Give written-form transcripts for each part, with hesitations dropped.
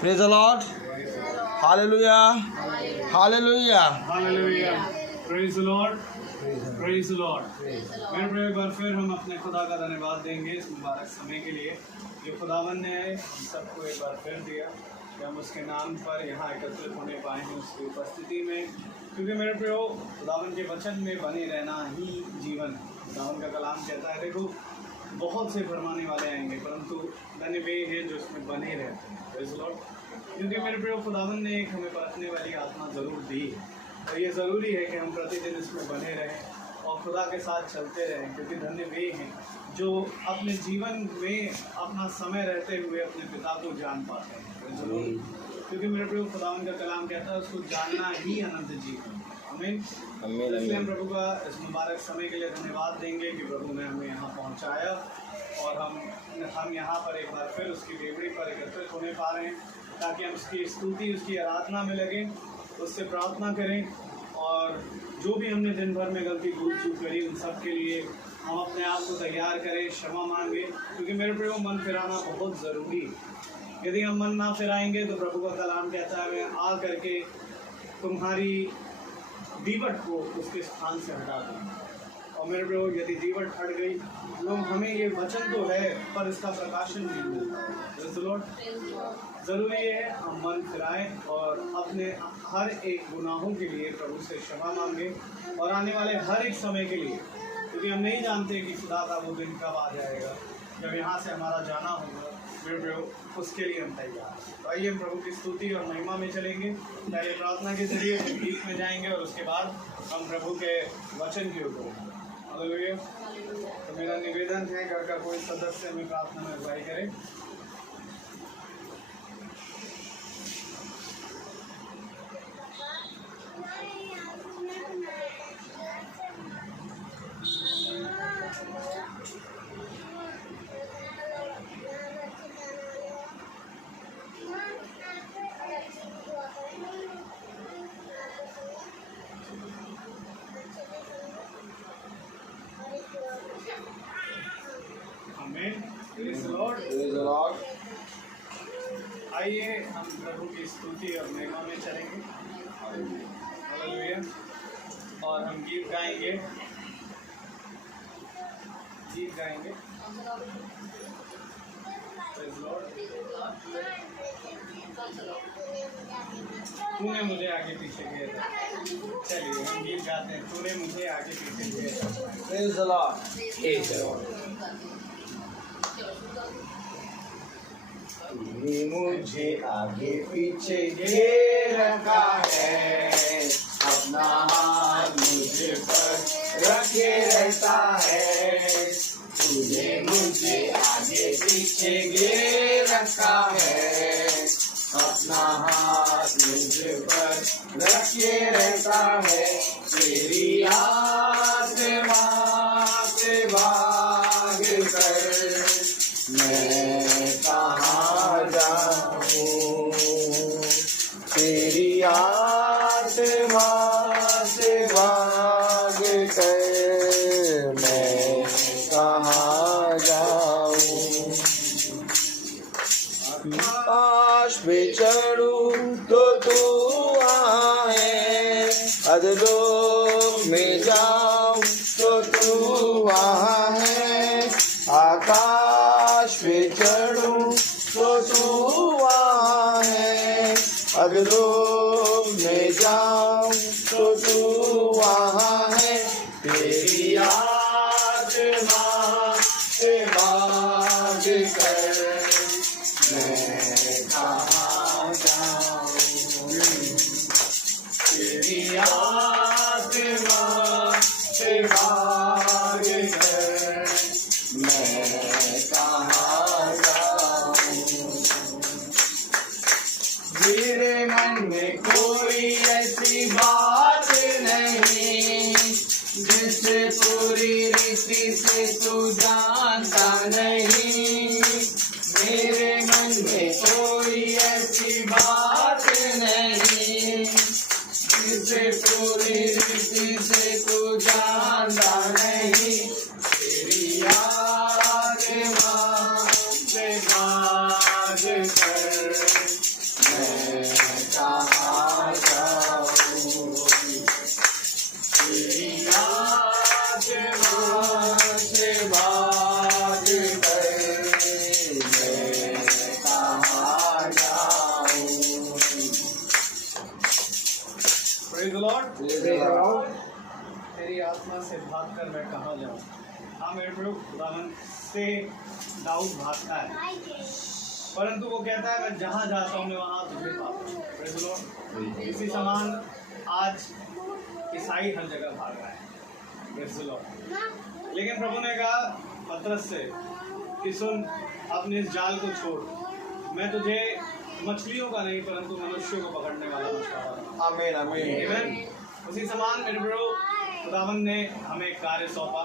Praise the Lord. Hallelujah. Hallelujah. Hallelujah. Praise the Lord. Praise the Lord. मेरे प्रिय एक बार फिर हम अपने खुदा का धन्यवाद देंगे इस मुबारक समय के लिए जो खुदावन ने हम सबको एक बार फिर दिया कि हम उसके नाम पर यहाँ एकत्रित होने पाए हैं उसकी उपस्थिति में, क्योंकि मेरे प्रियो खुदावन के वचन में बने रहना ही जीवन है। खुदावन का कलाम कहता है, देखो बहुत से फरमाने वाले आएंगे परंतु धन्य वे हैं जो इसमें बने रहते हैं। Praise the Lord. क्योंकि मेरे प्रियो खुदावन ने एक हमें परखने वाली आत्मा ज़रूर दी है और ये ज़रूरी है कि हम प्रतिदिन इसमें बने रहें और खुदा के साथ चलते रहें, क्योंकि धन्य वे हैं जो अपने जीवन में अपना समय रहते हुए अपने पिता को जान पाते हैं। क्योंकि मेरे प्रियो खुदावन का कलाम कहता है उसको जानना ही अनंत जीवन। आमीन। इसलिए हम प्रभु का इस मुबारक समय के लिए धन्यवाद देंगे कि प्रभु ने हमें यहाँ पहुँचाया और हम यहाँ पर एक बार फिर उसकी बेवड़ी पर एकत्रित होने पा रहे हैं ताकि हम उसकी स्तुति उसकी आराधना में लगें, उससे प्रार्थना करें और जो भी हमने दिन भर में गलती भूल चूक करी उन सब के लिए हम अपने आप को तैयार करें, क्षमा मांगे, क्योंकि मेरे प्रियो मन फिराना बहुत ज़रूरी है। यदि हम मन ना फिराएंगे तो प्रभु का कलाम कहता है मैं आ करके तुम्हारी दीवट को उसके स्थान से हटा दूँगा। और मेरे प्रियो यदि दीवट हट गई लोग हमें ये वचन तो है पर इसका प्रकाशन नहीं मिलता है। ज़रूरी है हम मन फिराएं और अपने हर एक गुनाहों के लिए प्रभु से क्षमा मांगे और आने वाले हर एक समय के लिए, क्योंकि हम नहीं जानते कि खुदा का वो दिन कब आ जाएगा जब यहाँ से हमारा जाना होगा। मेरे प्रियो उसके लिए हम तैयार हैं। तो आइए हम प्रभु की स्तुति और महिमा में चलेंगे। पहले प्रार्थना के जरिए गीत में जाएंगे और उसके बाद हम प्रभु के वचन की ओर। हालेलुया। तो मेरा निवेदन है घर का कोई सदस्य हमें प्रार्थना में अगुवाई करे। Praise the Lord. Praise the Lord. आइए हम प्रभु की स्तुति और महिमा में चलेंगे। हालेलुया। और हम गीत गाएंगे। Praise the Lord. तूने मुझे आगे पीछे किया था। चलिए हम गीत गाते हैं। तूने मुझे आगे पीछे किया था। Praise the Lord. Praise the Lord. तूने मुझे आगे पीछे घेर रखा है, अपना हाथ मुझ पर रखे रहता है। तूने मुझे आगे पीछे घेर रखा है, अपना हाथ मुझ पर रखे रहता है। तेरी आत्मा से भाग कर मैं कहाँ जाऊँ, तेरी आत्मा से भाग कर मैं कहाँ जाऊँ। आकाश पे चढ़ूं तो तू आए, अधलोक में जाऊं तो तू वहाँ है। आकाश पे चढ़ूं तो तू वहाँ है, अधलोक में जाऊं तो तू वहाँ है। तेरी आत्मा से भाग कर मैं कहाँ जाऊँ, तेरी आत्मा से भाग कर मैं कहाँ जाऊँ। मेरे मन में कोई ऐसी बात नहीं जिसे पूरी रीति से तू जानता नहीं। मेरे मन में कोई ऐसी बात नहीं जिसे पूरी रीति से तू जानता नहीं। तेरी आत्मा से भाग कर लॉर्ड। तेरी आत्मा से भागकर मैं कहाँ जाऊँ? हाँ मेरे प्रभु, खुदावन से दाऊद भागता है, परंतु वो कहता है मैं जहाँ जाता हूँ मैं वहाँ तुझे पाता हूँ। Praise the Lord. इसी समान आज ईसाई हर जगह भाग रहा है। Praise the Lord. लेकिन प्रभु ने कहा पतरस से कि सुन, अपने इस जाल को छोड़, मैं तुझे मछलियों का नहीं परंतु मनुष्यों को पकड़ने वाला मछुआरा बनाऊंगा। आमीन आमीन। आमीन। उसी समान मेरे प्रभु खुदावन ने हमें एक कार्य सौंपा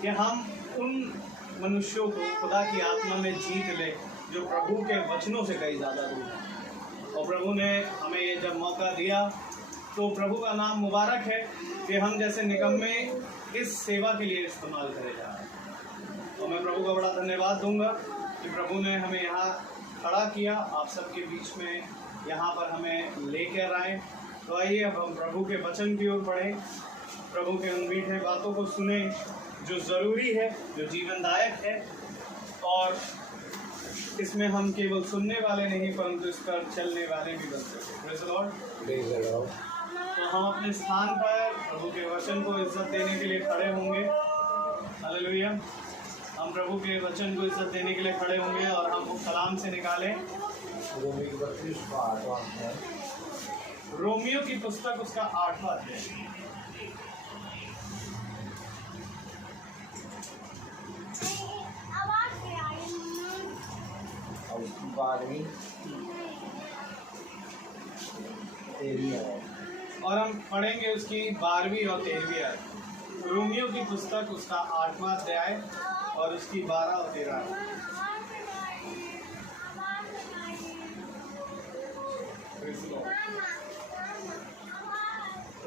कि हम उन मनुष्यों को खुदा की आत्मा में जीत ले जो प्रभु के वचनों से कहीं ज़्यादा दूर है। और प्रभु ने हमें ये जब मौका दिया तो प्रभु का नाम मुबारक है कि हम जैसे निकम्मे इस सेवा के लिए इस्तेमाल करे जा रहे हैं। तो मैं प्रभु का बड़ा धन्यवाद दूंगा कि प्रभु ने हमें यहाँ खड़ा किया, आप सबके बीच में यहाँ पर हमें लेकर आए। तो आइए अब हम प्रभु के वचन की ओर बढ़ें, प्रभु के उन मीठे बातों को सुने जो ज़रूरी है, जो जीवनदायक है, और इसमें हम केवल सुनने वाले नहीं परंतु इस पर चलने वाले भी बन सकें। Praise the Lord. तो हम अपने स्थान पर प्रभु के वचन को इज्जत देने के लिए खड़े होंगे। हालेलुया। हम प्रभु के वचन को इज्जत देने के लिए खड़े होंगे और हम वो कलाम से निकालें रोमियो की पुस्तक उसका 8वां अध्याय। उसकी 12वीं और हम पढ़ेंगे उसकी 12वीं और 13वीं आयत। रोमियो की पुस्तक उसका 8वां अध्याय और उसकी 12 और 13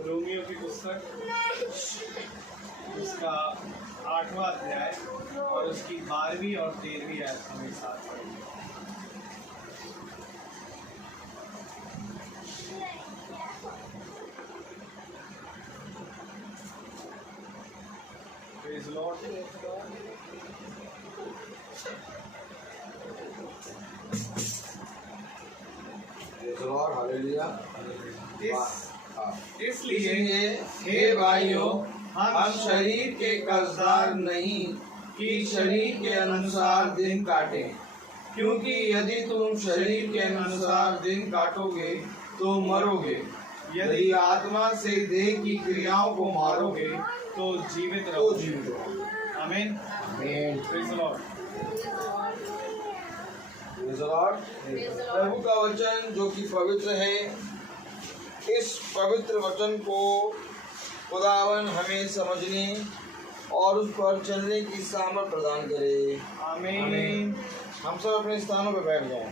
रोमियो की पुस्तक उसका 8वां अध्याय और उसकी 12वीं और 13वीं आयत हमें साथ पढ़ेंगे। Praise the Lord. इसलिए हे भाइयों, हम शरीर के कर्जदार नहीं कि शरीर के अनुसार दिन काटें, क्योंकि यदि तुम शरीर के अनुसार दिन काटोगे तो मरोगे, यदि आत्मा से देह की क्रियाओं को मारोगे तो जीवित रहोगे। आमीन। Praise the Lord. प्रभु का वचन जो कि पवित्र है, इस पवित्र वचन को खुदावन हमें समझने और उस पर चलने की सामर्थ प्रदान करे। आमीन। हम सब अपने स्थानों पर बैठ जाएं।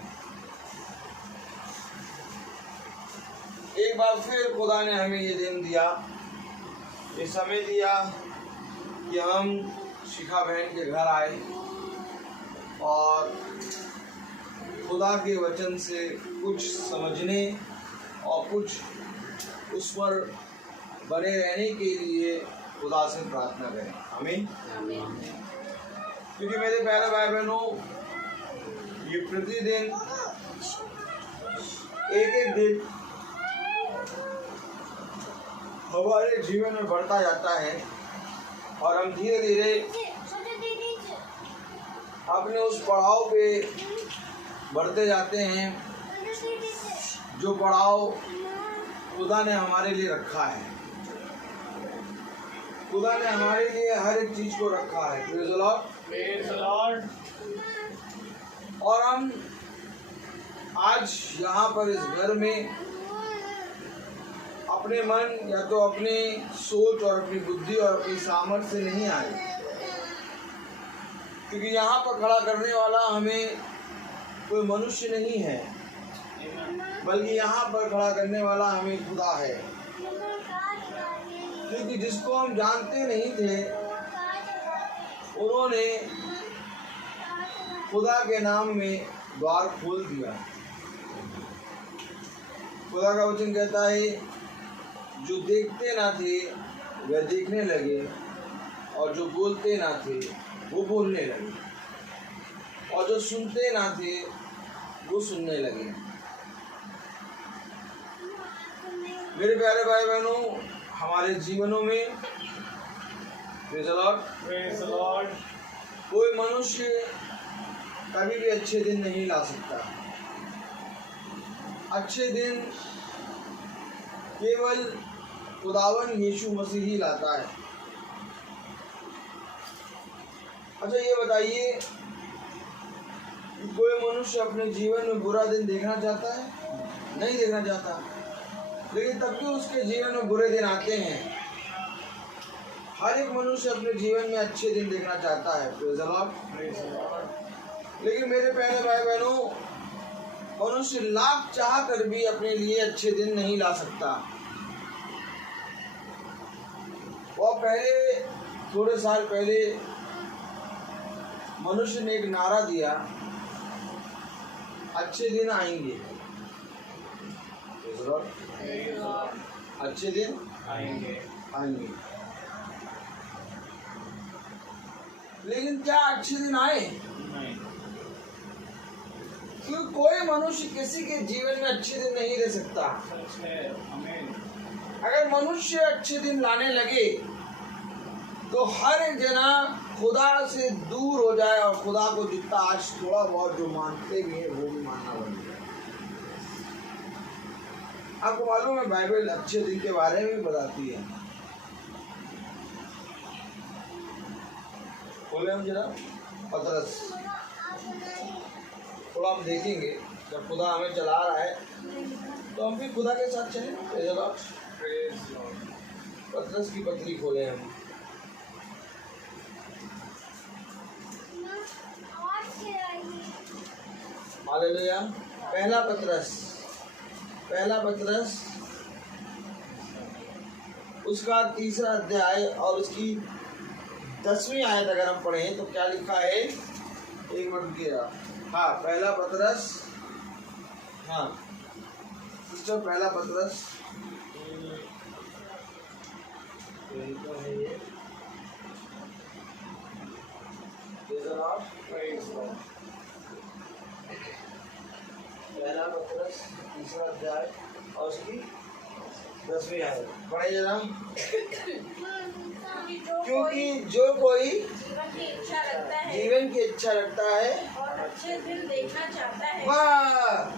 एक बार फिर खुदा ने हमें ये दिन दिया, ये समय दिया कि हम शिखा बहन के घर आए और खुदा के वचन से कुछ समझने और कुछ उस पर बने रहने के लिए खुदा से प्रार्थना करें। आमीन। क्योंकि मेरे प्यारे भाई बहनों, ये प्रतिदिन एक एक दिन हमारे जीवन में बढ़ता जाता है और हम धीरे धीरे अपने उस पड़ाव पे बढ़ते जाते हैं जो पड़ाव खुदा ने हमारे लिए रखा है। खुदा ने हमारे लिए हर एक चीज को रखा है। Praise the lord. Praise the Lord. और हम आज यहाँ पर इस घर में अपने मन या तो अपनी सोच और अपनी बुद्धि और अपनी सामर्थ्य से नहीं आए, क्योंकि यहाँ पर खड़ा करने वाला हमें कोई मनुष्य नहीं है, बल्कि यहाँ पर खड़ा करने वाला हमें खुदा है। क्योंकि जिसको हम जानते नहीं थे, उन्होंने खुदा के नाम में द्वार खोल दिया। खुदा का वचन कहता है, जो देखते ना थे वह देखने लगे, और जो बोलते ना थे वो बोलने लगे, और जो सुनते ना थे वो सुनने लगे। मेरे प्यारे भाई बहनों, हमारे जीवनों में Praise the Lord. कोई मनुष्य कभी भी अच्छे दिन नहीं ला सकता। अच्छे दिन केवल खुदावन यीशु मसीह ही लाता है। अच्छा ये बताइए कि कोई मनुष्य अपने जीवन में बुरा दिन देखना चाहता है? नहीं देखना चाहता, लेकिन तब भी उसके जीवन में बुरे दिन आते हैं। हर एक मनुष्य अपने जीवन में अच्छे दिन देखना चाहता है। Praise the Lord. लेकिन मेरे प्यारे भाई बहनों, मनुष्य लाख चाह कर भी अपने लिए अच्छे दिन नहीं ला सकता। और पहले थोड़े साल पहले मनुष्य ने एक नारा दिया, अच्छे दिन आएंगे। अच्छे दिन आएंगे। लेकिन क्या अच्छे दिन आए? नहीं। क्योंकि कोई मनुष्य किसी के जीवन में अच्छे दिन नहीं रह सकता। सच है। आमीन। अगर मनुष्य अच्छे दिन लाने लगे तो हर एक जना खुदा से दूर हो जाए और खुदा को जितना आज थोड़ा बहुत जो मानते भी हैं वो भी मानना बन जाए। आपको मालूम है बाइबल अच्छे दिन के बारे में भी बताती है। बोले हम जरा पतरस, थोड़ा हम देखेंगे जब खुदा हमें चला रहा है तो हम भी खुदा के साथ चलें। पतरस की पत्री खोले हम। हालेलुया। पहला पतरस उसका 3रा अध्याय और उसकी 10वीं आयत अगर हम पढ़ें तो क्या लिखा है? एक मिनट रुकिएगा। हाँ, पहला पतरस, हाँ सिस्टर, पहला पतरस पहला पतरस 3रा अध्याय और उसकी 10वीं आयत पढ़े जरा। क्योंकि जो कोई जीवन की इच्छा रखता है और अच्छे दिन देखना चाहता है, वाह,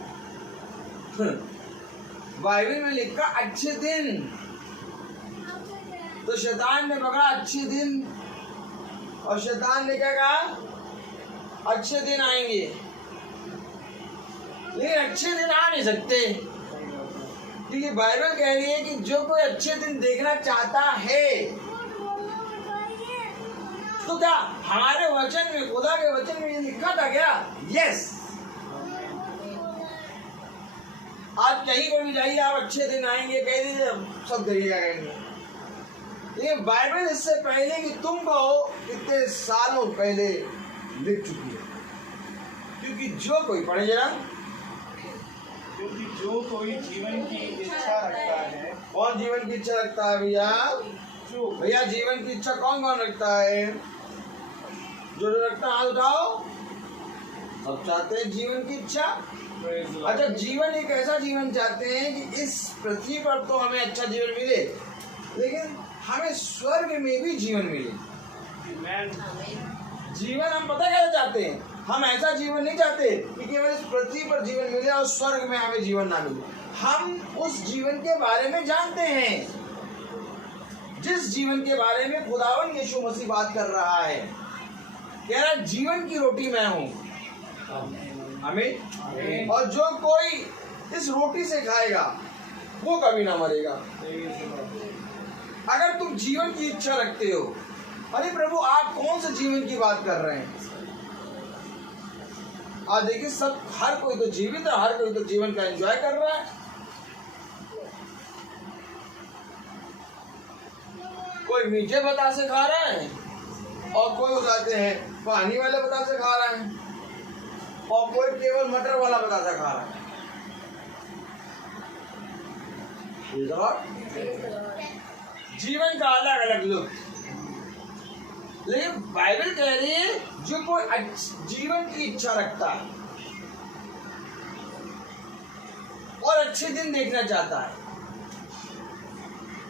बाइबल में लिखा अच्छे दिन। तो शैतान ने पकड़ा अच्छे दिन और शैतान ने क्या कहा? अच्छे दिन आएंगे। लेकिन अच्छे दिन आ नहीं सकते, क्योंकि बाइबल कह रही है कि जो कोई अच्छे दिन देखना चाहता है, तो क्या हमारे वचन में, खुदा के वचन में ये लिखा था क्या? यस। आज कहीं पर भी जाइए आप, अच्छे दिन आएंगे कह दीजिए, सब करिएगा कहेंगे। ये बाइबल इससे पहले कि तुम कहो कितने सालों पहले लिख चुकी है। क्योंकि जो कोई, पढ़े जरा, क्योंकि जो कोई जीवन की इच्छा रखता है। कौन जीवन की इच्छा रखता है भैया? भैया जीवन की इच्छा कौन कौन रखता है? जो रखता है हाथ उठाओ। सब चाहते हैं जीवन की इच्छा। अच्छा, जीवन एक ऐसा जीवन चाहते हैं कि इस पृथ्वी पर तो हमें अच्छा जीवन मिले, लेकिन हमें स्वर्ग में भी जीवन मिले। जीवन हम पता क्या चाहते हैं? हम ऐसा जीवन नहीं चाहते कि केवल इस पृथ्वी पर जीवन मिले और स्वर्ग में हमें जीवन ना मिले। हम उस जीवन के बारे में जानते हैं, जिस जीवन के बारे में खुदावन यीशु मसीह बात कर रहा है। कह रहा जीवन की रोटी मैं हूँ। आमीन। और जो कोई इस रोटी से खाएगा वो कभी ना मरेगा। अगर तुम जीवन की इच्छा रखते हो, अरे प्रभु आप कौन से जीवन की बात कर रहे हैं? आज देखिए, सब, हर कोई तो जीवित है, हर कोई तो जीवन का एंजॉय कर रहा है। कोई मीठे बतासे खा रहा है और कोई उठाते हैं पानी वाले बतासे खा रहा है और कोई केवल मटर वाला बतासा खा रहा है। जीवन का अलग अलग लुत्फ। लेकिन बाइबल कह रही है जो कोई जीवन की इच्छा रखता है और अच्छे दिन देखना चाहता है,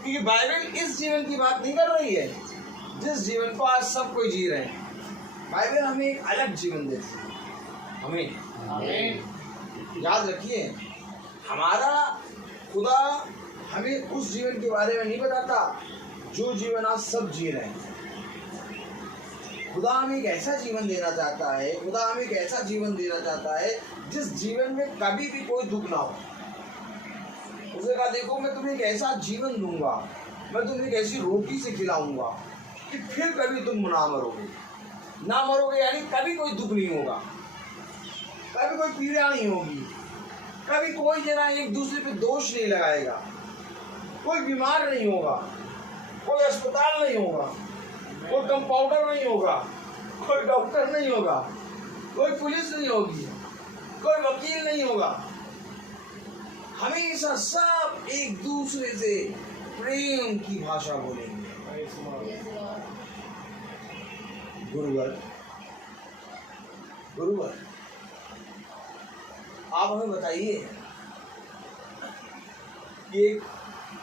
क्योंकि बाइबल इस जीवन की बात नहीं कर रही है जिस जीवन को आज सब कोई जी रहे हैं। बाइबल हमें एक अलग जीवन देती है। हमें याद रखिए, हमारा खुदा हमें उस जीवन के बारे में नहीं बताता जो जीवन आज सब जी रहे हैं। खुदा हमें एक ऐसा जीवन देना चाहता है, खुदा हमें एक ऐसा जीवन देना चाहता है जिस जीवन में कभी भी कोई दुख ना हो। उसने कहा, देखो मैं तुम्हें एक ऐसा जीवन दूंगा, मैं तुम्हें एक ऐसी रोटी से खिलाऊंगा कि फिर कभी तुम ना मरोगे। ना मरोगे यानी कभी कोई दुख नहीं होगा, कभी कोई पीड़ा नहीं होगी, कभी कोई जना एक दूसरे पे दोष नहीं लगाएगा, कोई बीमार नहीं होगा, कोई अस्पताल नहीं होगा, कोई कंपाउंडर नहीं होगा, कोई डॉक्टर नहीं होगा, कोई पुलिस नहीं होगी, कोई वकील नहीं होगा। हमेशा सब एक दूसरे से प्रेम की भाषा बोलेंगे। गुरुवर आप हमें बताइए कि एक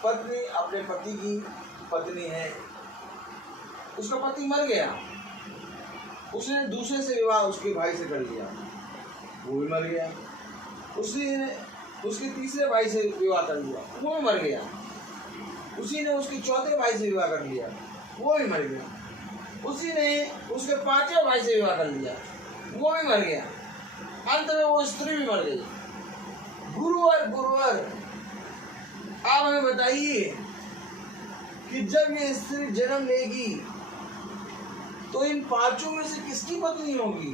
पत्नी अपने पति की पत्नी है, उसका पति मर गया, उसने दूसरे से विवाह उसके भाई से कर लिया, वो भी मर गया। उसने उसके तीसरे भाई से विवाह कर लिया, वो भी मर गया। उसी ने उसके चौथे भाई से विवाह कर लिया, वो भी मर गया। उसी ने उसके पांचवें भाई से विवाह कर लिया, वो भी मर गया। अंत में वो स्त्री भी मर गई। गुरुवर आप हमें बताइए कि जब ये स्त्री जन्म लेगी तो इन पांचों में से किसकी पत्नी होगी?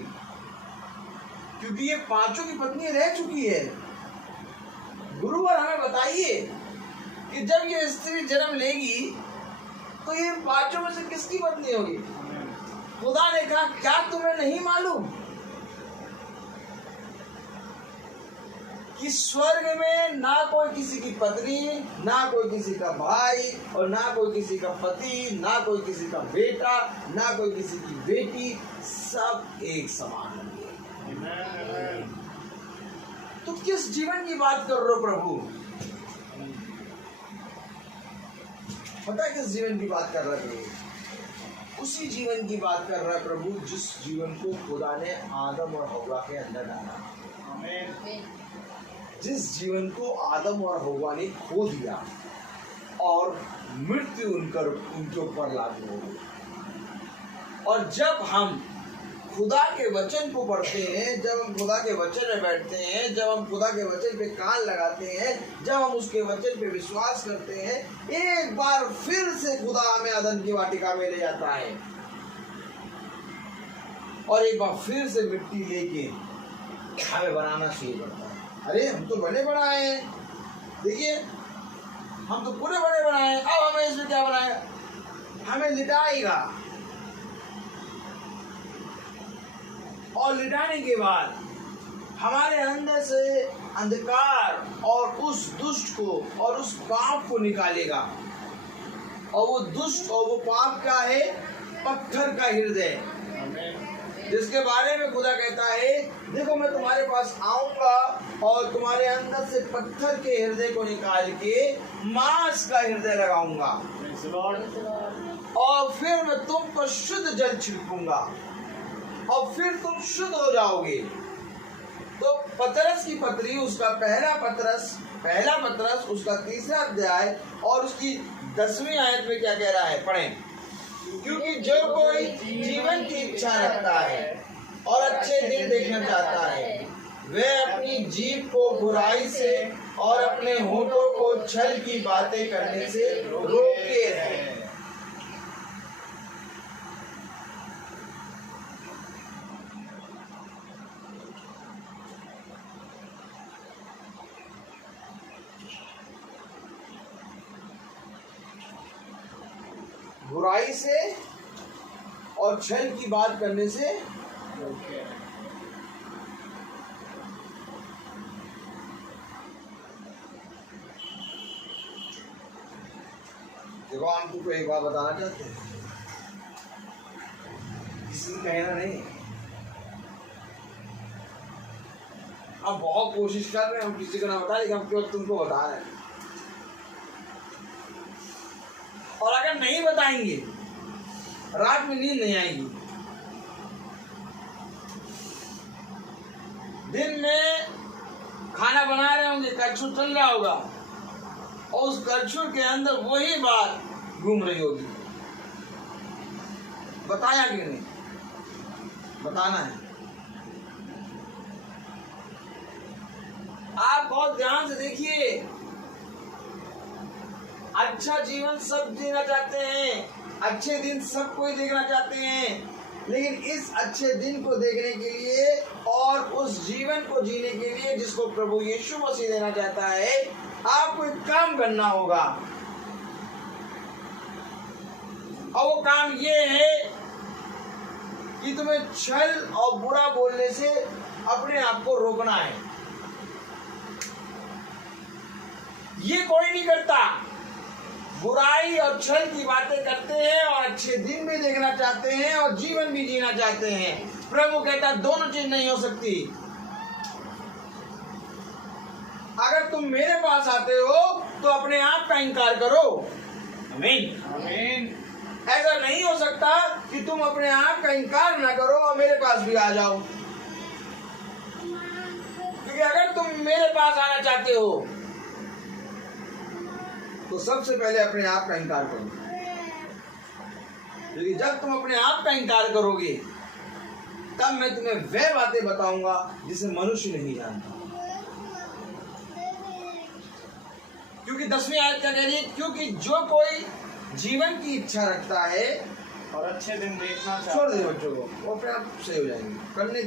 क्योंकि ये पांचों की पत्नी रह चुकी है। गुरुवर हमें बताइए कि जब ये स्त्री जन्म लेगी तो ये पांचों में से किसकी पत्नी होगी? खुदा ने कहा, क्या तुम्हें नहीं मालूम कि स्वर्ग में ना कोई किसी की पत्नी, ना कोई किसी का भाई, और ना कोई किसी का पति, ना कोई किसी का बेटा, ना कोई किसी की बेटी, सब एक समान होंगे। तो किस जीवन की बात कर रहे हो प्रभु? पता है किस जीवन की बात कर रहा है प्रभु? उसी जीवन की बात कर रहा है प्रभु जिस जीवन को खुदा ने आदम और हव्वा के अंदर डाला। जिस जीवन को आदम और हव्वा ने खो दिया और मृत्यु उनके ऊपर लागू हो गई। और जब हम खुदा के वचन को पढ़ते हैं, जब हम खुदा के वचन में बैठते हैं, जब हम खुदा के वचन पे कान लगाते हैं, जब हम उसके वचन पे विश्वास करते हैं, एक बार फिर से खुदा हमें अदन की वाटिका में ले जाता है और एक बार फिर से मिट्टी लेके हमें बनाना शुरू करता है। अरे हम तो बड़े बनाए हैं, देखिए हम तो पूरे बड़े बनाए हैं, अब हमें इसमें क्या बनाएगा? हमें लिटाएगा और लिटाने के बाद हमारे अंदर से अंधकार और उस दुष्ट को और उस पाप को निकालेगा। और वो दुष्ट और वो पाप क्या है? पत्थर का हृदय, जिसके बारे में खुदा कहता है, देखो मैं तुम्हारे पास आऊंगा और तुम्हारे अंदर से पत्थर के हृदय को निकाल के मांस का हृदय लगाऊंगा और फिर मैं तुम पर शुद्ध जल छिड़कूंगा और फिर तुम शुद्ध हो जाओगे। तो पतरस की पत्री, उसका पहला पतरस उसका 3रा अध्याय और उसकी 10वीं आयत में क्या कह रहा है? पढ़ें। क्योंकि जो कोई जीवन की इच्छा रखता है और अच्छे दिन देखना चाहता है, वह अपनी जीभ को बुराई से और अपने होठों को छल की बातें करने से रोके रहे। बुराई से और छल की बात करने से देखो, हम तुमको एक बात बताना चाहते हैं, किसी से कहना नहीं। हम बहुत कोशिश कर रहे हैं, हम किसी को ना बताएं, हम केवल तुमको बता रहे हैं। अगर नहीं बताएंगे रात में नींद नहीं आएगी। दिन में खाना बना रहे होंगे, कड़छुल चल रहा होगा और उस कड़छुल के अंदर वही बात घूम रही होगी। बताया कि नहीं? बताना है। आप बहुत ध्यान से देखिए। अच्छा जीवन सब जीना चाहते हैं, अच्छे दिन सब कोई देखना चाहते हैं, लेकिन इस अच्छे दिन को देखने के लिए और उस जीवन को जीने के लिए जिसको प्रभु यीशु मसीह देना चाहता है, आपको एक काम करना होगा। और वो काम ये है कि तुम्हें छल और बुरा बोलने से अपने आप को रोकना है। ये कोई नहीं करता। बुराई और छल की बातें करते हैं और अच्छे दिन भी देखना चाहते हैं और जीवन भी जीना चाहते हैं। प्रभु कहता दोनों चीज नहीं हो सकती। अगर तुम मेरे पास आते हो तो अपने आप का इनकार करो। आमीन आमीन। ऐसा नहीं हो सकता कि तुम अपने आप का इनकार ना करो और मेरे पास भी आ जाओ। क्योंकि अगर तुम मेरे पास आना चाहते हो तो सबसे पहले अपने आप का इनकार करो। क्योंकि जब तुम अपने आप का इनकार करोगे तब मैं तुम्हें वह बातें बताऊंगा जिसे मनुष्य नहीं जानता। क्योंकि 10वीं आयत क्या कह रही है? क्योंकि जो कोई जीवन की इच्छा रखता है और अच्छे दिन देखना छोड़ चाहता दे है। बच्चों को, वो अपने आप सही हो जाएंगे। करने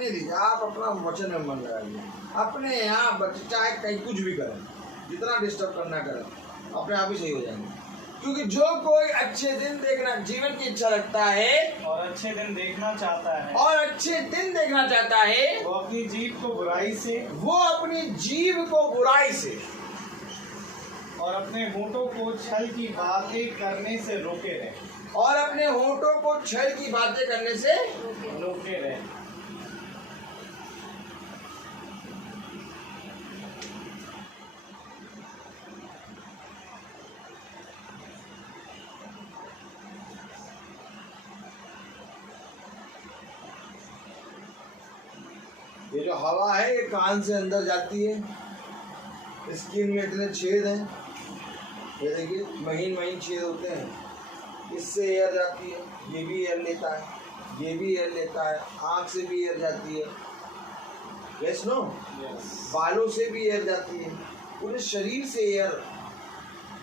दीजिए। आप अपना वचन में मन लगाइए। अपने यहाँ बच्चे चाहे कहीं कुछ भी करें, जितना डिस्टर्ब करना करें, अपने आप ही सही हो जाएंगे। क्योंकि जो कोई अच्छे दिन देखना जीवन की इच्छा रखता है और अच्छे दिन देखना चाहता है और अच्छे दिन देखना चाहता है, वो अपनी जीभ को बुराई से वो अपनी जीभ को बुराई से और अपने होठों को छल की बातें करने से रोके रहे। और अपने होठों को छल की बातें करने से रोके रहे। ये जो हवा है ये कान से अंदर जाती है, स्किन में इतने छेद हैं, ये देखिए महीन महीन छेद होते हैं, इससे एयर जाती है, ये भी एयर लेता है, ये भी एयर लेता है, आँख से भी एयर जाती है, यस नो, बालों से भी एयर जाती है, पूरे शरीर से एयर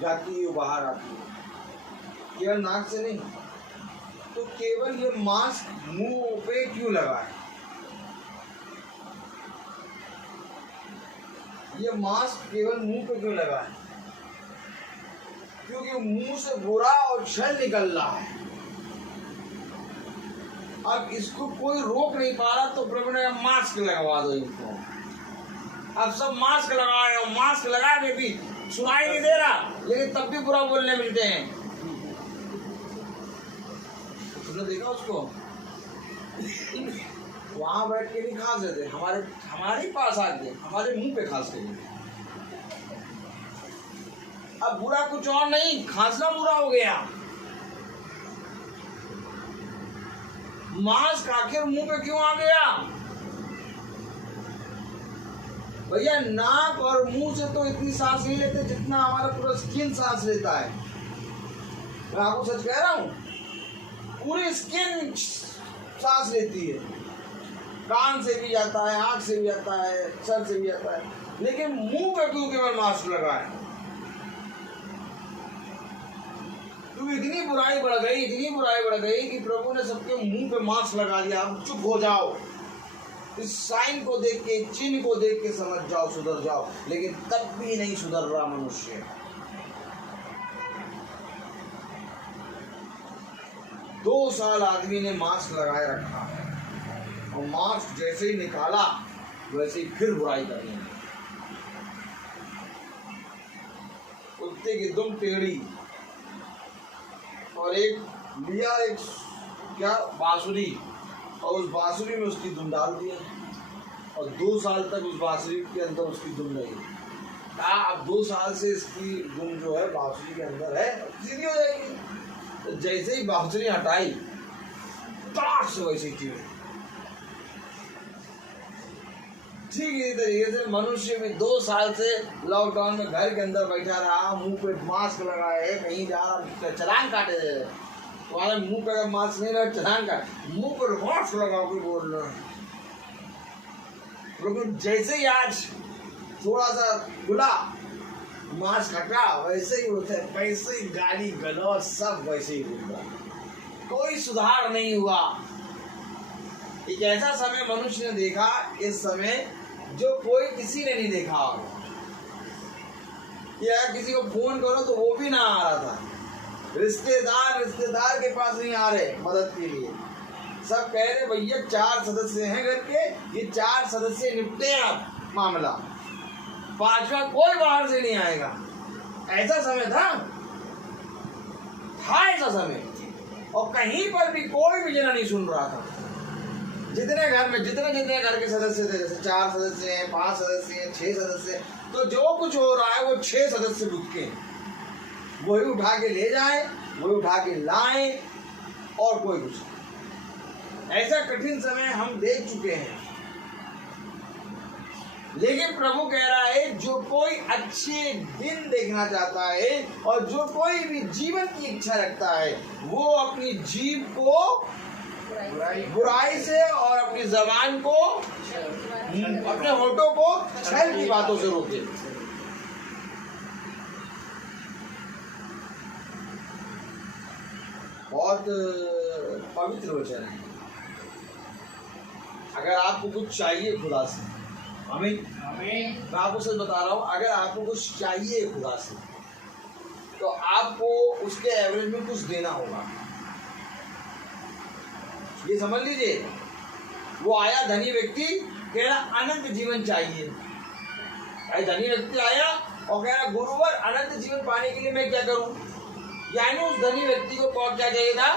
जाती है, बाहर आती है, केवल नाक से नहीं। तो केवल ये मास्क मुंह पे क्यों लगा है? ये मास्क केवल मुंह पे क्यों लगा है? क्योंकि मुंह से बुरा और छल निकल रहा है। अब इसको कोई रोक नहीं पा रहा तो प्रभु ने मास्क लगवा दो इनको। अब सब मास्क लगा रहे हो, मास्क लगा के भी सुनाई नहीं दे रहा, लेकिन तब भी बुरा बोलने मिलते हैं। तुमने देखा उसको? वहां बैठ के नहीं खांस देते, हमारे पास आके हमारे मुंह पे खांस के। अब बुरा कुछ और नहीं, खांसना बुरा हो गया। मास्क आखिर मुंह पे क्यों आ गया? भैया नाक और मुंह से तो इतनी सांस नहीं लेते जितना हमारा पूरा स्किन सांस लेता है। मैं आपको सच कह रहा हूं, पूरी स्किन सांस लेती है। कान से भी जाता है, आंख से भी जाता है, सर से भी जाता है, लेकिन मुंह पे क्यों केवल मास्क लगा है? क्योंकि इतनी बुराई बढ़ गई कि प्रभु ने सबके मुंह पे मास्क लगा दिया। अब चुप हो जाओ, इस साइन को देख के, चिन्ह को देख के समझ जाओ, सुधर जाओ। लेकिन तब भी नहीं सुधर रहा मनुष्य। 2 साल आदमी ने मास्क लगाए रखा है और मास्क जैसे ही निकाला वैसे ही फिर बुराई करनी। कुत्ते की दुम टेढ़ी और एक लिया एक क्या बांसुरी और उस बांसुरी में उसकी दुम डाल दिया और 2 साल तक उस बांसुरी के अंदर उसकी दुम रही। अब 2 साल से इसकी गुम जो है बाँसुरी के अंदर है, सीधी हो जाएगी। तो जैसे ही बाँसुरी हटाई, तड़ाक से वैसे की ठीक इसी तरीके से मनुष्य भी 2 साल से लॉकडाउन में घर के अंदर बैठा रहा, मुंह पे मास्क लगाए, कहीं जा रहा चलान काटे दे रहे। तुम्हारे मुंह पे अगर मास्क नहीं लगा चलान काट, मुंह पर मास्क लगा के बोल रहे हैं। लेकिन जैसे ही आज थोड़ा सा खुला, मास्क हटा, वैसे ही होते वैसे ही गाली गलौज सब वैसे ही होता, कोई सुधार नहीं हुआ। एक ऐसा समय मनुष्य ने देखा, इस समय जो कोई किसी ने नहीं देखा होगा। या किसी को फोन करो तो वो भी ना आ रहा था, रिश्तेदार के पास नहीं आ रहे मदद के लिए। सब कह रहे भैया 4 सदस्य हैं घर के, ये 4 सदस्य निपटे आप मामला, 5वां कोई बाहर से नहीं आएगा। ऐसा समय था ऐसा समय, और कहीं पर भी कोई भी जना नहीं सुन रहा था। जितने घर में जितने घर के सदस्य थे, जैसे 4 सदस्य हैं, 5 सदस्य हैं, 6 सदस्य हैं, तो जो कुछ हो रहा है वो 6 सदस्य रुके, वही उठा के ले जाए, वही उठा के लाए, और कोई कुछ। ऐसा कठिन समय हम देख चुके हैं। लेकिन प्रभु कह रहा है, जो कोई अच्छे दिन देखना चाहता है और जो कोई भी जीवन की इच्छा रखता है, वो अपनी जीभ को बुराई से और अपनी जबान को, अपने होठों को छल की बातों से रोके। बहुत पवित्र वचन है। अगर आपको कुछ चाहिए खुदा से, आमीन, मैं आपको सच बता रहा हूँ, अगर आपको कुछ चाहिए खुदा से, तो आपको उसके एवरेज में कुछ देना होगा। ये समझ लीजिए, वो आया धनी व्यक्ति, कह रहा अनंत जीवन चाहिए। धनी व्यक्ति आया और कह रहा गुरुवर अनंत जीवन पाने के लिए मैं क्या करूं? यानी उस धनी व्यक्ति को क्या चाहिए था?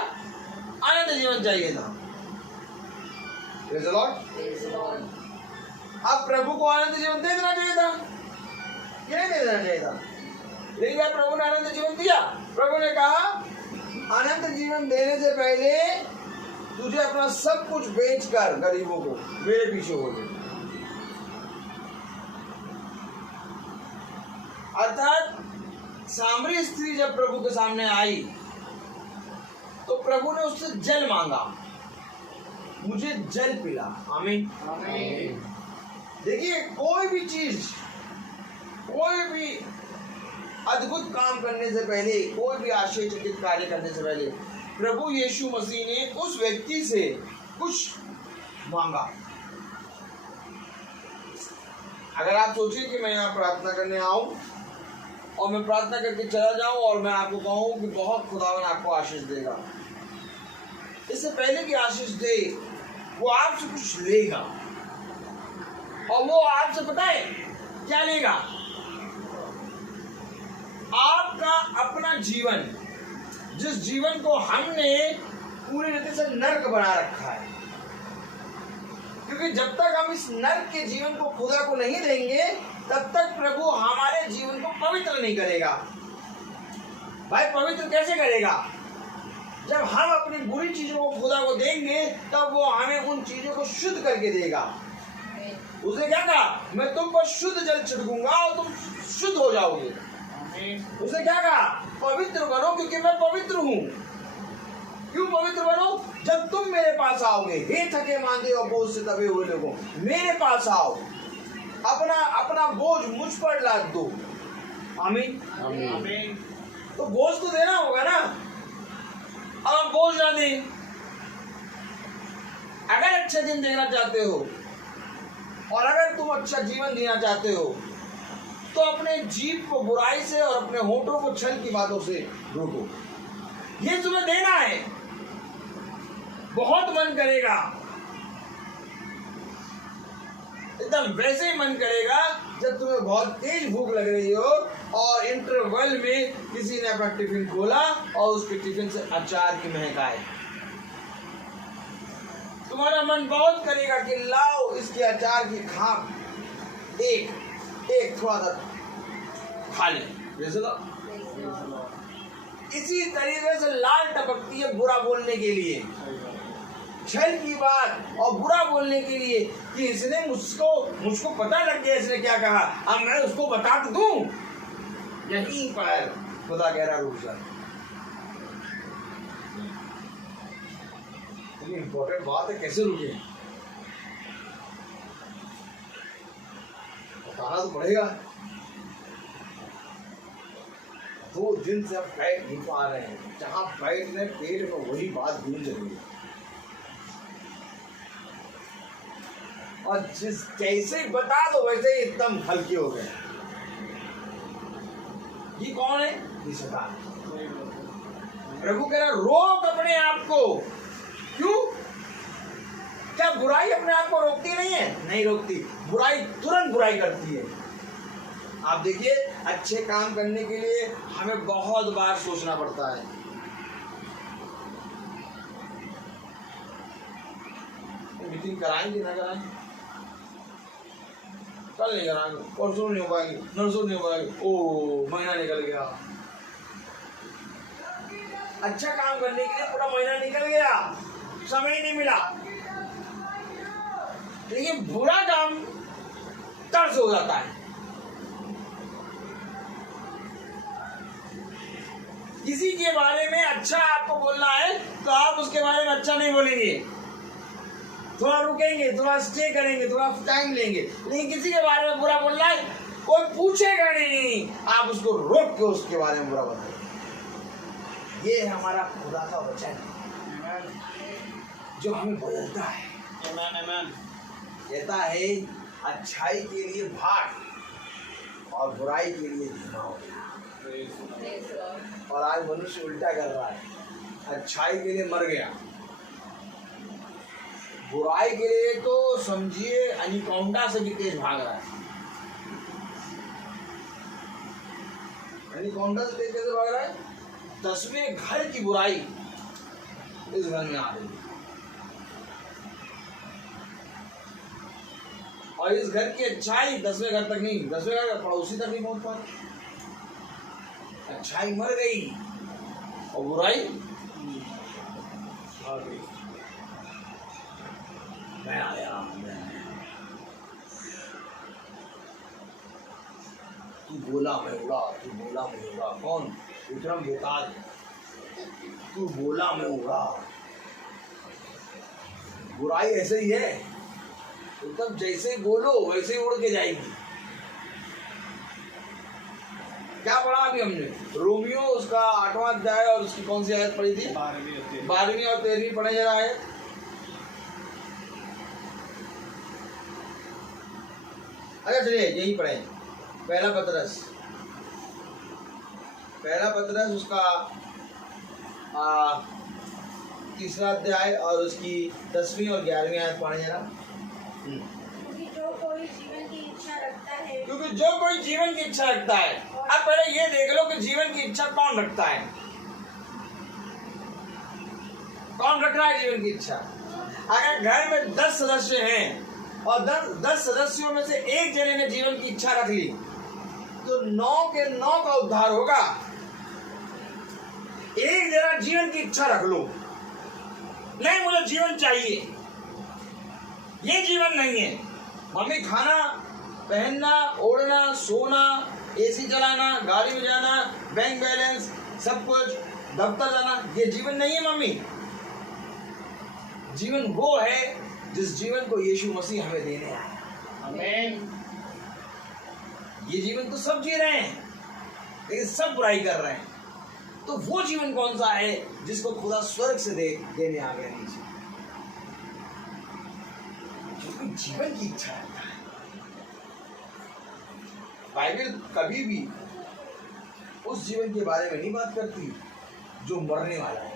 अनंत जीवन चाहिए था। Praise the Lord। अब प्रभु को अनंत जीवन दे देना चाहिए था, ये नहीं दे देना चाहिए था। लेकिन क्या प्रभु ने अनंत जीवन दिया? प्रभु ने कहा अनंत जीवन देने से पहले तुझे अपना सब कुछ बेचकर गरीबों को मेरे पीछे हो गए। अर्थात सामरी स्त्री जब प्रभु के सामने आई तो प्रभु ने उससे जल मांगा, मुझे जल पिला। आमीन। देखिए, कोई भी चीज, कोई भी अद्भुत काम करने से पहले, कोई भी आश्चर्यचकित कार्य करने से पहले प्रभु यीशु मसीह ने उस व्यक्ति से कुछ मांगा। अगर आप सोचिए कि मैं यहाँ प्रार्थना करने आऊं और मैं प्रार्थना करके चला जाऊं और मैं आपको कहूं कि बहुत खुदावन आपको आशीष देगा, इससे पहले कि आशीष दे वो आपसे कुछ लेगा। और वो आपसे पता है क्या लेगा? आपका अपना जीवन, जिस जीवन को हमने पूरी रीति से नर्क बना रखा है। क्योंकि जब तक हम इस नर्क के जीवन को खुदा को नहीं देंगे, तब तक प्रभु हमारे जीवन को पवित्र नहीं करेगा। भाई, पवित्र कैसे करेगा? जब हम अपनी बुरी चीजों को खुदा को देंगे, तब वो हमें उन चीजों को शुद्ध करके देगा। उसने क्या कहा? मैं तुम पर शुद्ध जल छिड़कूंगा और तुम शुद्ध हो जाओगे। उसने क्या कहा? पवित्र बनो, क्योंकि मैं पवित्र हूँ। क्यों पवित्र बनो? जब तुम मेरे पास आओगे, हे थके मांदे और बोझ से दबे हुए लोगों, मेरे पास आओ, अपना बोझ मुझ पर लाद दो। आमीन। आमीन। तो बोझ तो देना होगा ना। अब हम बोझ ना दें। अगर अच्छे दिन देखना चाहते हो और अगर तुम अच्छा जीवन जीना चाहते हो, तो अपने जीभ को बुराई से और अपने होठों को छल की बातों से रोको। ये तुम्हें देना है। बहुत मन करेगा, एकदम वैसे ही मन करेगा जब तुम्हें बहुत तेज भूख लग रही हो और इंटरवल में किसी ने अपना टिफिन खोला और उसके टिफिन से अचार की महक आए। तुम्हारा मन बहुत करेगा कि लाओ इसके अचार की खाप एक थोड़ा सा खा लें। इसी तरीके से लाल टपकती है बुरा बोलने के लिए, छल की बात और बुरा बोलने के लिए कि इसने मुझको पता लग गया इसने क्या कहा, अब मैं उसको बता तो दूं। यहीं पर खुदा कह रहा रुक जा। इम्पोर्टेंट बात है, कैसे रुके, बताना तो पड़ेगा। 2 दिन से अब बैठ नहीं पा रहे हैं, जहां बैठने पेट में वही बात गूंज रही है। और जैसे ही बता दो वैसे ही एकदम हल्के हो गए। ये कौन है? ये शैतान। प्रभु कह रहा रोक अपने आप को। क्यों? क्या बुराई अपने आप को रोकती नहीं है? नहीं रोकती, बुराई तुरंत बुराई करती है। आप देखिए, अच्छे काम करने के लिए हमें बहुत बार सोचना पड़ता है। मीटिंग कराएंगे ना कराएंगे, कल नहीं कराएंगे, परसों नहीं हो पाएगी, नरसों नहीं हो पाएगी, ओ महीना निकल गया। अच्छा काम करने के लिए पूरा महीना निकल गया, समय नहीं मिला। लेकिन बुरा काम तरस हो जाता है। किसी के बारे में अच्छा आपको बोलना है तो आप उसके बारे में अच्छा नहीं बोलेंगे, थोड़ा रुकेंगे, थोड़ा स्टे करेंगे, थोड़ा टाइम लेंगे। लेकिन किसी के बारे में बुरा बोलना है, कोई पूछेगा नहीं, आप उसको रोक के उसके बारे में बुरा बताएंगे। ये है हमारा खुदा का वचन जो हमें बदलता है। कहता है अच्छाई के लिए भाग और बुराई के लिए धीमा हो। और आज मनुष्य उल्टा कर रहा है, अच्छाई के लिए मर गया, बुराई के लिए तो समझिए एनाकोंडा से भी तेज भाग रहा है। एनाकोंडा से तेज कैसे भाग रहा है? 10वें घर की बुराई इस घर में आ रही है, और इस घर की अच्छाई 10वें घर तक नहीं, 10वें घर पड़ोसी तक नहीं पहुंच पा रही। अच्छाई मर गई और बुराई आ गई। मैं आया, तू बोला मैं उड़ा, तू बोला मैं उड़ा। कौन? विक्रम बेताज। तू बोला मैं उड़ा। बुराई ऐसे ही है, एकदम जैसे बोलो वैसे ही उड़ के जाएगी। क्या पढ़ा अभी हमने? रोमियो उसका 8वां अध्याय और उसकी कौन सी आयत पढ़ी थी? 12वीं और 13वीं पढ़े जरा आयत। अच्छा चलिए यही पढ़े। पहला पतरस उसका 3रा अध्याय और उसकी 10वीं और 11वीं आयत पढ़े जरा। क्योंकि जो कोई जीवन की इच्छा रखता है। अब पहले ये देख लो कि जीवन की इच्छा कौन रखता है? कौन रख रहा है जीवन की इच्छा? अगर घर में 10 सदस्य हैं और 10 सदस्यों में से एक जने ने जीवन की इच्छा रख ली तो 9 के 9 का उद्धार होगा। एक जरा जीवन की इच्छा रख लो, नहीं मुझे जीवन चाहिए, ये जीवन नहीं है। मम्मी खाना, पहनना, ओढ़ना, सोना, एसी चलाना, गाड़ी में जाना, बैंक बैलेंस, सब कुछ, दफ्तर जाना, ये जीवन नहीं है मम्मी। जीवन वो है जिस जीवन को यीशु मसीह हमें देने आया। आमीन। ये जीवन तो सब जी रहे हैं लेकिन सब बुराई कर रहे हैं, तो वो जीवन कौन सा है जिसको खुदा स्वर्ग से देने आ गया नीचे? जीवन की इच्छा रखता है। बाइबल कभी भी उस जीवन के बारे में नहीं बात करती जो मरने वाला है।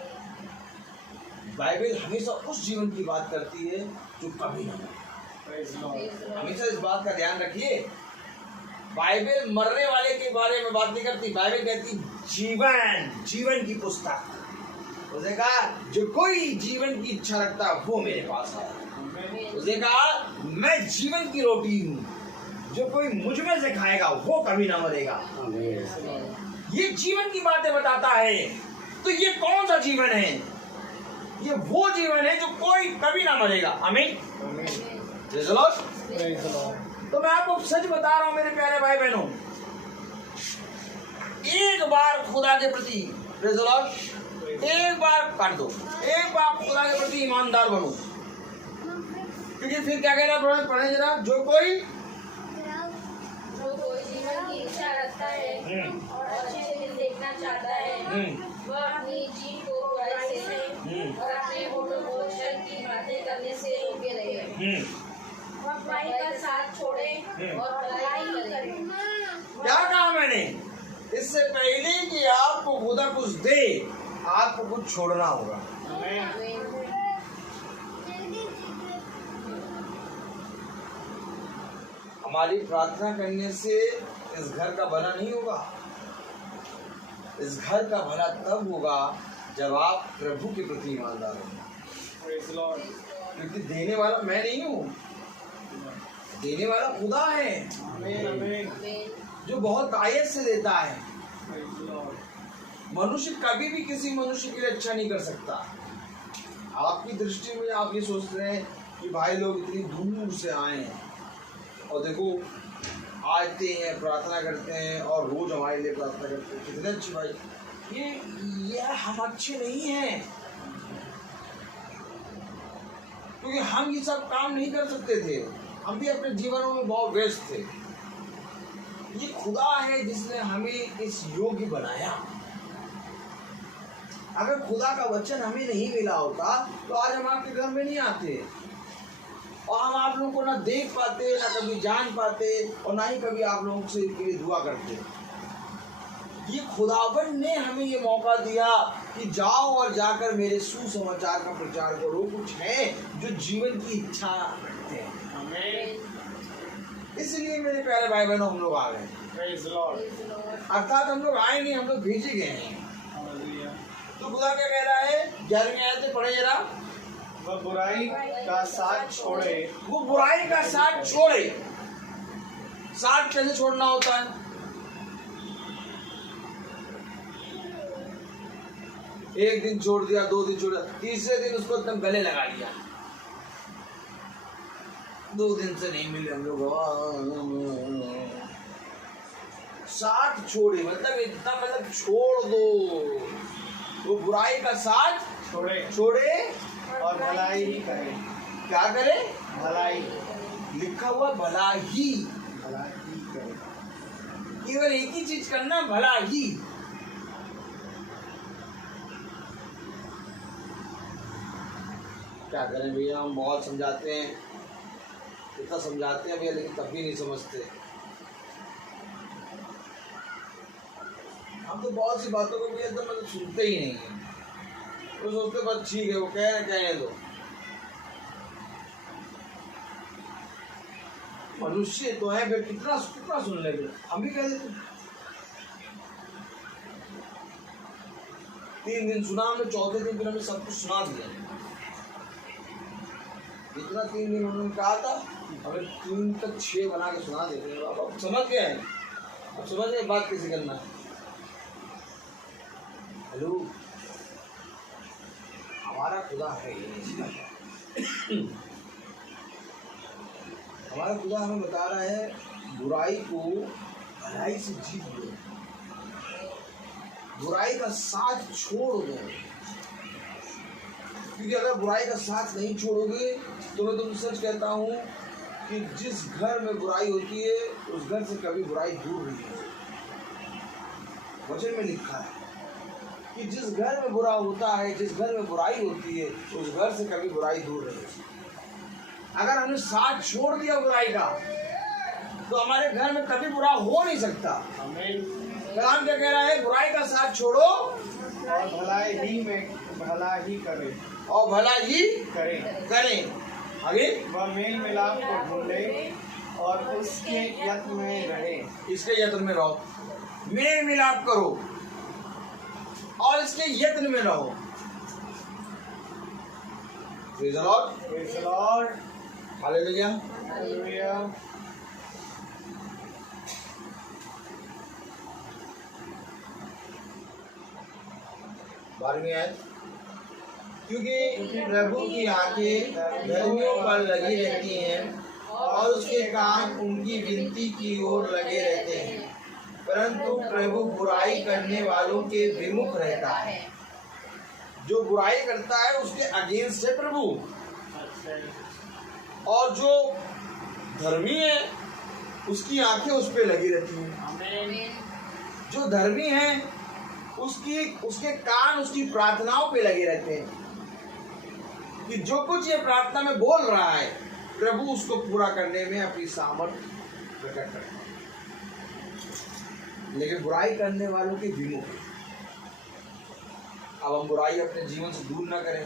बाइबल हमेशा उस जीवन की बात करती है जो कभी नहीं मरेगा। हमेशा इस बात का ध्यान रखिए, बाइबल मरने वाले के बारे में बात नहीं करती। बाइबल कहती जीवन की पुस्तक। उसने कहा जो कोई जीवन की इच्छा रखता वो मेरे पास है। उसने कहा मैं जीवन की रोटी हूँ, जो कोई मुझ में से खाएगा वो कभी ना मरेगा। ये जीवन की बातें बताता है। तो ये कौन सा जीवन है? ये वो जीवन है जो कोई कभी ना मरेगा। आमीन। Praise the Lord. तो मैं आपको सच बता रहा हूं मेरे प्यारे भाई बहनों, एक बार खुदा के प्रति, प्रेज़ द लॉर्ड, एक बार कर दो, एक बार खुदा के प्रति ईमानदार बनो। क्योंकि फिर क्या कह रहा है, पढ़े जरा, जो कोई जीवन की इच्छा रखता है और अच्छे दिन देखना चाहता है, वह अपनी जीभ को बुराई से और अपने होठों को छल की बातें करने से रोके रहे। वह बुराई का साथ छोड़े और भलाई करे। क्या कहा मैंने? इससे पहले कि आपको खुदा कुछ दे, आपको कुछ छोड़ना होगा। हमारी प्रार्थना करने से इस घर का भला नहीं होगा। इस घर का भला तब होगा जब आप प्रभु के प्रति ईमानदार हो। क्योंकि देने वाला मैं नहीं हूँ, देने वाला खुदा है जो बहुत आयत से देता है। मनुष्य कभी भी किसी मनुष्य के लिए अच्छा नहीं कर सकता। आपकी दृष्टि में आप ये सोचते हैं कि भाई लोग इतनी दूर से आए हैं और देखो आते हैं, प्रार्थना करते हैं और रोज हमारे लिए प्रार्थना करते हैं, कितने अच्छे भाई। ये हम अच्छे नहीं हैं, क्योंकि हम ये सब काम नहीं कर सकते थे। हम भी अपने जीवनों में बहुत व्यस्त थे। ये खुदा है जिसने हमें इस योग्य बनाया। अगर खुदा का वचन हमें नहीं मिला होता तो आज हम आपके घर में नहीं आते और हम आप लोगों को ना देख पाते, ना कभी जान पाते और ना ही कभी आप लोगों से के लिए दुआ करते। ये खुदावन ने हमें ये मौका दिया कि जाओ और जाकर मेरे सुसमाचार का प्रचार करो। कुछ है जो जीवन की इच्छा रखते हैं। इसलिए मेरे प्यारे भाई बहनों, हम लोग आ गए। अर्थात हम लोग आए नहीं, हम लोग भेजे गए हैं। तो खुदा क्या कह रहा है? 11वीं आयत में पढ़े जरा। वह बुराई का साथ छोड़े, वो बुराई का साथ छोड़े। साथ कैसे छोड़ना होता है? एक दिन छोड़ दिया, 2 दिन छोड़ दिया, तीसरे दिन उसको एकदम गले लगा लिया। 2 दिन से नहीं मिले हम लोग। साथ छोड़े मतलब इतना, मतलब छोड़ दो। वो बुराई का साथ छोड़े और भलाई ही करे। क्या करे? भलाई लिखा हुआ भला ही करे। केवल एक ही चीज करना, भला ही। क्या करें भैया, हम बहुत समझाते हैं, इतना समझाते हैं भैया, लेकिन तब भी नहीं समझते। हम तो बहुत सी बातों को भी एकदम मतलब सुनते ही नहीं है। वो सोचते बस ठीक है, वो कहने दो। मनुष्य तो है, फिर कितना कितना सुन लेंगे। हम भी कह देते 3 दिन सुना हमने, चौथे दिन फिर हमें सब कुछ सुना दिया। इतना 3 दिन उन्होंने कहा था, हमें 3 तक 6 बना के सुना देते हैं। अब समझ गए हैं, अब समझ गए बात कैसे करना है। हेलो, हमारा खुदा है ये। हमारा खुदा हमें बता रहा है बुराई को भलाई से जीत लो, बुराई का साथ छोड़ दो। क्योंकि अगर बुराई का साथ नहीं छोड़ोगे तो मैं तुमसे सच कहता हूँ कि जिस घर में बुराई होती है उस घर से कभी बुराई दूर नहीं होती। वचन में लिखा है कि जिस घर में बुरा होता है, जिस घर में बुराई होती है, उस घर से कभी बुराई दूर नहीं होती। अगर हमने साथ छोड़ दिया बुराई का तो हमारे घर में कभी बुरा हो नहीं सकता। कलाम क्या कह रहा है? बुराई का साथ छोड़ो और भला ही करे और भला ही करें। आगे, वह मेल मिलाप को ढूंढे और उसके यत्न में रहे। इसके यत्न में रहो, मेल मिलाप करो और इसके यत्न में रहो। Praise the lord, praise the Lord, hallelujah. Hallelujah. 12वीं आयत, क्योंकि प्रभु की आंखें धर्मियों पर लगी रहती हैं और उसके कान उनकी विनती की ओर लगे रहते हैं, परंतु प्रभु बुराई करने वालों के विमुख रहता है। जो बुराई करता है उसके अगेंस्ट है प्रभु, और जो धर्मी है उसकी आंखें उस पे लगी रहती हैं। जो धर्मी है उसके कान उसकी प्रार्थनाओं पे लगे रहते हैं कि जो कुछ ये प्रार्थना में बोल रहा है प्रभु उसको पूरा करने में अपनी सामर्थ्य प्रकट करता है। लेकिन बुराई करने वालों के विमुख है। अब हम बुराई अपने जीवन से दूर ना करें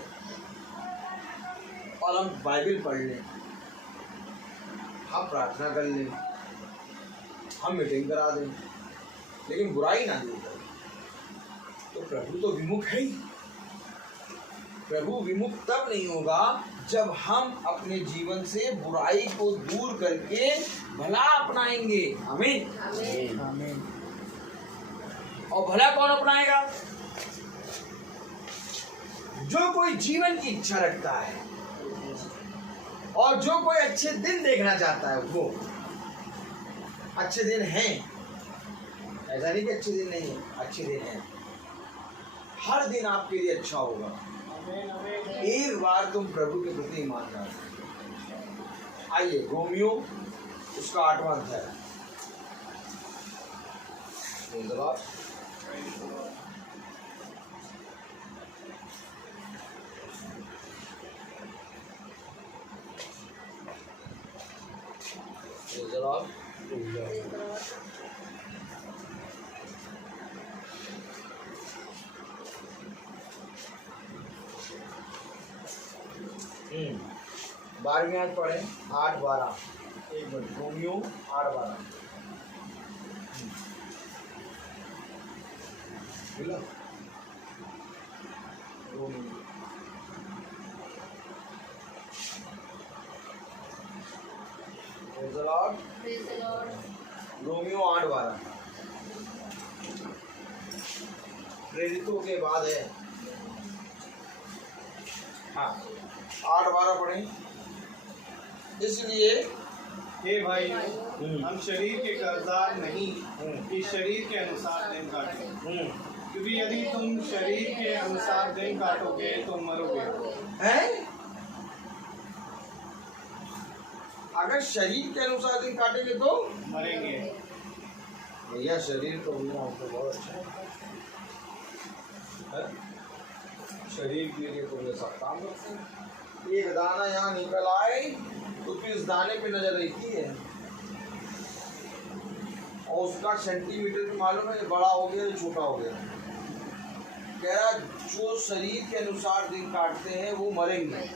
और हम बाइबल पढ़ लें, हम प्रार्थना कर लें, हम मीटिंग करा दें, लेकिन बुराई ना दूर करें, तो प्रभु तो विमुख है ही। प्रभु विमुख तब नहीं होगा जब हम अपने जीवन से बुराई को दूर करके भला अपनाएंगे। आमीन आमीन। और भला कौन अपनाएगा? जो कोई जीवन की इच्छा रखता है और जो कोई अच्छे दिन देखना चाहता है। वो अच्छे दिन हैं, ऐसा नहीं कि अच्छे दिन नहीं है, अच्छे दिन हैं। हर दिन आपके लिए अच्छा होगा एक बार तुम प्रभु के प्रति ईमानदार। आइए रोमियो उसका 8वां अध्याय। बारहवीं आयत पढ़े 8-12। एक मिनट, रोमियो 8-12 बोला रोमियो। रोमियो 8-12 प्रेरितों के बाद है। हाँ 8-12 पढ़े। इसलिए हे भाई, हम शरीर के कर्जदार नहीं कि शरीर के अनुसार दिन काटें, क्योंकि यदि तुम शरीर के अनुसार दिन काटोगे तो मरोगे। हैं? अगर शरीर के अनुसार दिन काटेंगे तो मरेंगे। भैया शरीर तो हमको बहुत अच्छा है। शरीर के लिए तो सब काम करते हैं। एक दाना यहाँ निकल आए तो फिर इस दाने पे नजर रहती है और उसका सेंटीमीटर में मालूम है बड़ा हो गया या छोटा हो गया। कह रहा जो शरीर के अनुसार दिन काटते हैं वो मरेंगे।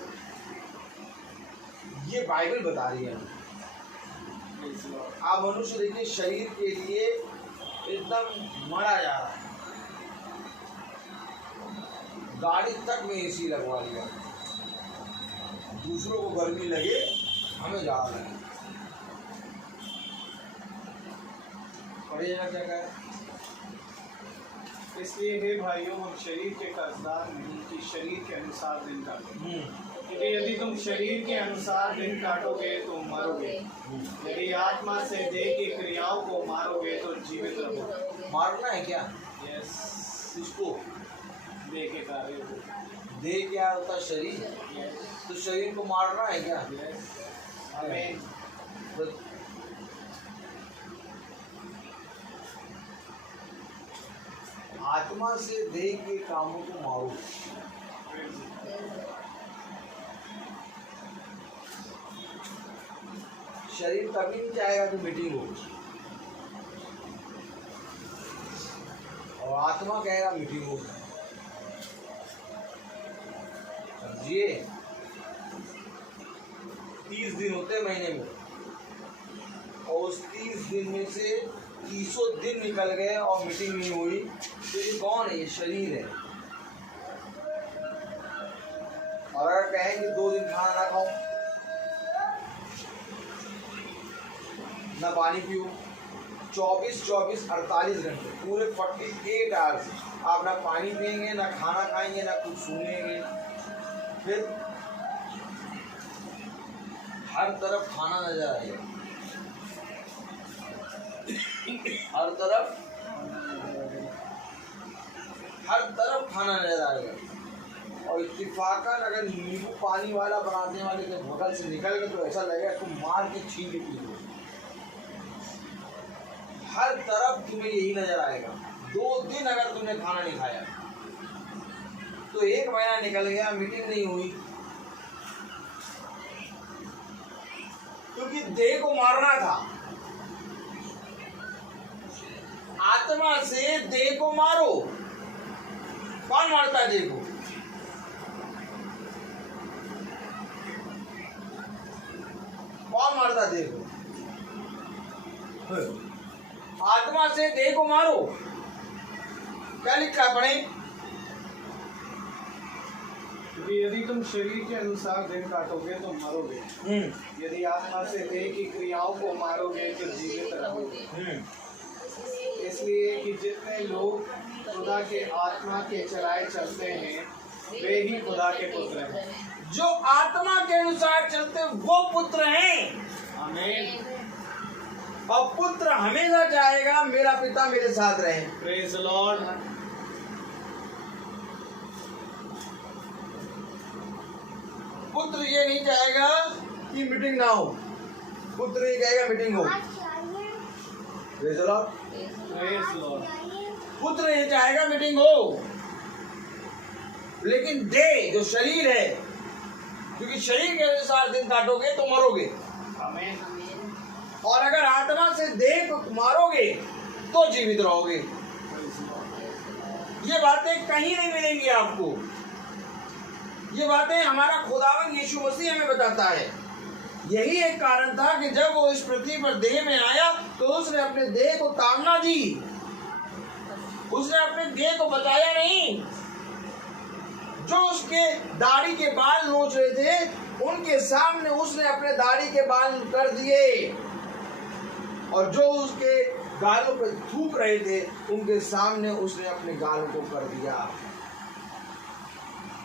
ये बाइबल बता रही है। आप मनुष्य देखिए शरीर के लिए एकदम मरा जा रहा है। गाड़ी तक में एसी लगवा लिया, दूसरों को गर्मी लगे हमें जाड़ा लगे। पढ़िएगा क्या कहे। इसलिए हे भाइयों, हम शरीर के कर्जदार नहीं कि शरीर के अनुसार दिन काटोगे, क्योंकि यदि तुम शरीर के अनुसार दिन काटोगे तो मरोगे, यदि आत्मा से देह की क्रियाओं को मारोगे तो जीवित रहोगे। मारना है क्या? यस, इसको देह के कार्य को। देह क्या होता है? शरीर। तो शरीर को मारना है क्या? आमीन। आत्मा से देह के कामों को मारो। शरीर कभी नहीं चाहेगा कि मीटिंग हो और आत्मा कहेगा मीटिंग हो। समझिए 30 दिन होते महीने में और उस 30 दिन में से 30 दिन निकल गए और मीटिंग नहीं हुई तो ये कौन है? ये शरीर है। और अगर कहें कि 2 दिन खाना ना खाओ, ना पानी पियो, 24 48 घंटे पूरे 48 आवर्स आप ना पानी पिएंगे, ना खाना खाएंगे, ना कुछ सूंघेंगे। फिर हर तरफ खाना नजर आएगा, हर तरफ खाना नजर आएगा। और इत्तेफाकन अगर नींबू पानी वाला बनाने वाले के बगल से निकल गए तो ऐसा लगेगा तुम मार के छीन के पी लो। हर तरफ तुम्हें यही नजर आएगा। 2 दिन अगर तुमने खाना नहीं खाया तो 1 महीना निकल गया, मीटिंग नहीं हुई, क्योंकि देह को मारना था। आत्मा से देह को मारो। कौन मारता है देह को? कौन मारता है देह को? आत्मा से देह को मारो। क्या लिखा है, पढ़े? क्योंकि यदि तुम शरीर के अनुसार दिन काटोगे तो मरोगे, यदि आत्मा से देह की क्रियाओं को मारोगे तो जीवित रहोगे। इसलिए कि जितने लोग खुदा के आत्मा के चलाए चलते हैं वे ही खुदा के पुत्र हैं। जो आत्मा के अनुसार चलते वो पुत्र हैं। आमीन। और पुत्र हमेशा चाहेगा मेरा पिता मेरे साथ रहे। Praise the Lord. पुत्र ये नहीं चाहेगा कि मीटिंग ना हो, पुत्र ये कहेगा मीटिंग हो। Praise the Lord. Praise the Lord. पुत्र ये चाहेगा मीटिंग हो, लेकिन देह जो शरीर है, क्योंकि शरीर के अनुसार दिन काटोगे तो मरोगे। आमीन। और अगर आत्मा से देह को मारोगे तो जीवित रहोगे। ये बातें कहीं नहीं मिलेंगी आपको। ये बातें हमारा खुदावन यीशु मसीह हमें बताता है। यही एक कारण था कि जब वो इस पृथ्वी पर देह में आया तो उसने अपने देह को ताड़ना दी, उसने अपने देह को बचाया नहीं। जो उसके दाढ़ी के बाल नोच रहे थे उनके सामने उसने अपने दाढ़ी के बाल कर दिए, और जो उसके गालों पे थूक रहे थे उनके सामने उसने अपने गालों को कर दिया।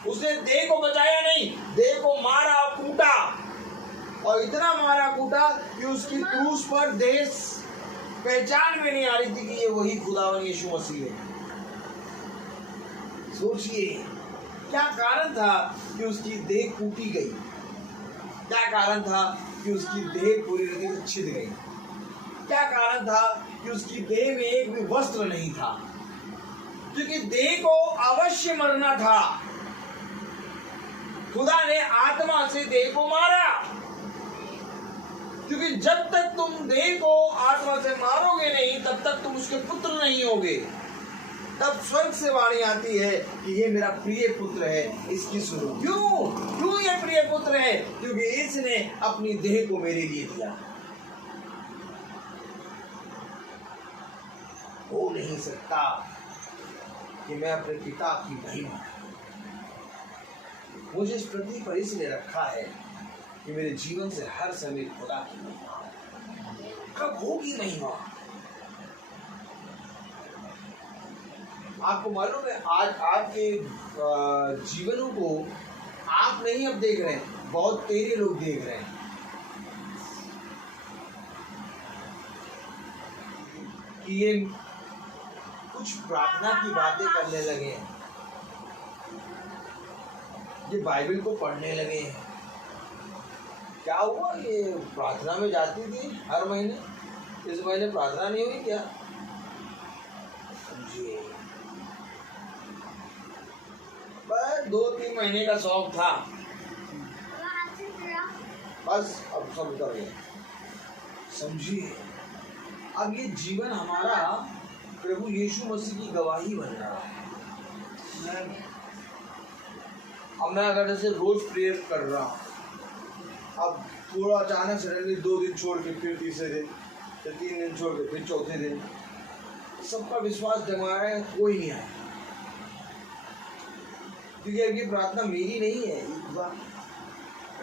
उसने देह को बचाया नहीं, देह को मारा, कूटा, और इतना मारा कूटा कि उसकी क्रूस पर देह पहचान में नहीं आ रही थी कि ये वही खुदावन यीशु मसीह है। सोचिए क्या कारण था कि उसकी देह कूटी गई, क्या कारण था कि उसकी देह पूरी रीति से छिद गई, क्या कारण था कि उसकी देह में एक भी वस्त्र नहीं था, क्योंकि देह को अवश्य मरना था। खुदा ने आत्मा से देह को मारा, क्योंकि जब तक तुम देह को आत्मा से मारोगे नहीं तब तक तुम उसके पुत्र नहीं होगे। तब स्वर्ग से वाणी आती है कि ये मेरा प्रिय पुत्र है, इसकी सुनो। क्यों ये प्रिय पुत्र है? क्योंकि इसने अपनी देह को मेरे लिए दिया। हो नहीं सकता कि मैं अपने पिता की महिमा, मुझे इस पृथ्वी पर इसलिए रखा है कि मेरे जीवन से हर समय खुदा की महिमा। कब होगी महिमा? आपको मालूम है आज आपके जीवनों को आप नहीं अब देख रहे हैं, बहुत तेरे लोग देख रहे हैं कि ये कुछ प्रार्थना की बातें करने लगे हैं, ये बाइबल को पढ़ने लगे हैं। क्या हुआ? ये प्रार्थना में जाती थी हर महीने, इस महीने प्रार्थना नहीं हुई क्या? समझिए, बस 2-3 महीने का शौक था, बस अब सब उतर गया। समझिए, अब ये जीवन हमारा प्रभु यीशु मसीह की गवाही बन रहा है। अब मैं अगर जैसे रोज प्रेयर कर रहा हूँ, अब थोड़ा अचानक सडनली 2 दिन छोड़ के फिर तीसरे दिन, फिर 3 दिन छोड़ के फिर चौथे दिन, सबका विश्वास जमाया है, कोई नहीं आया, क्योंकि अब ये प्रार्थना मेरी नहीं है।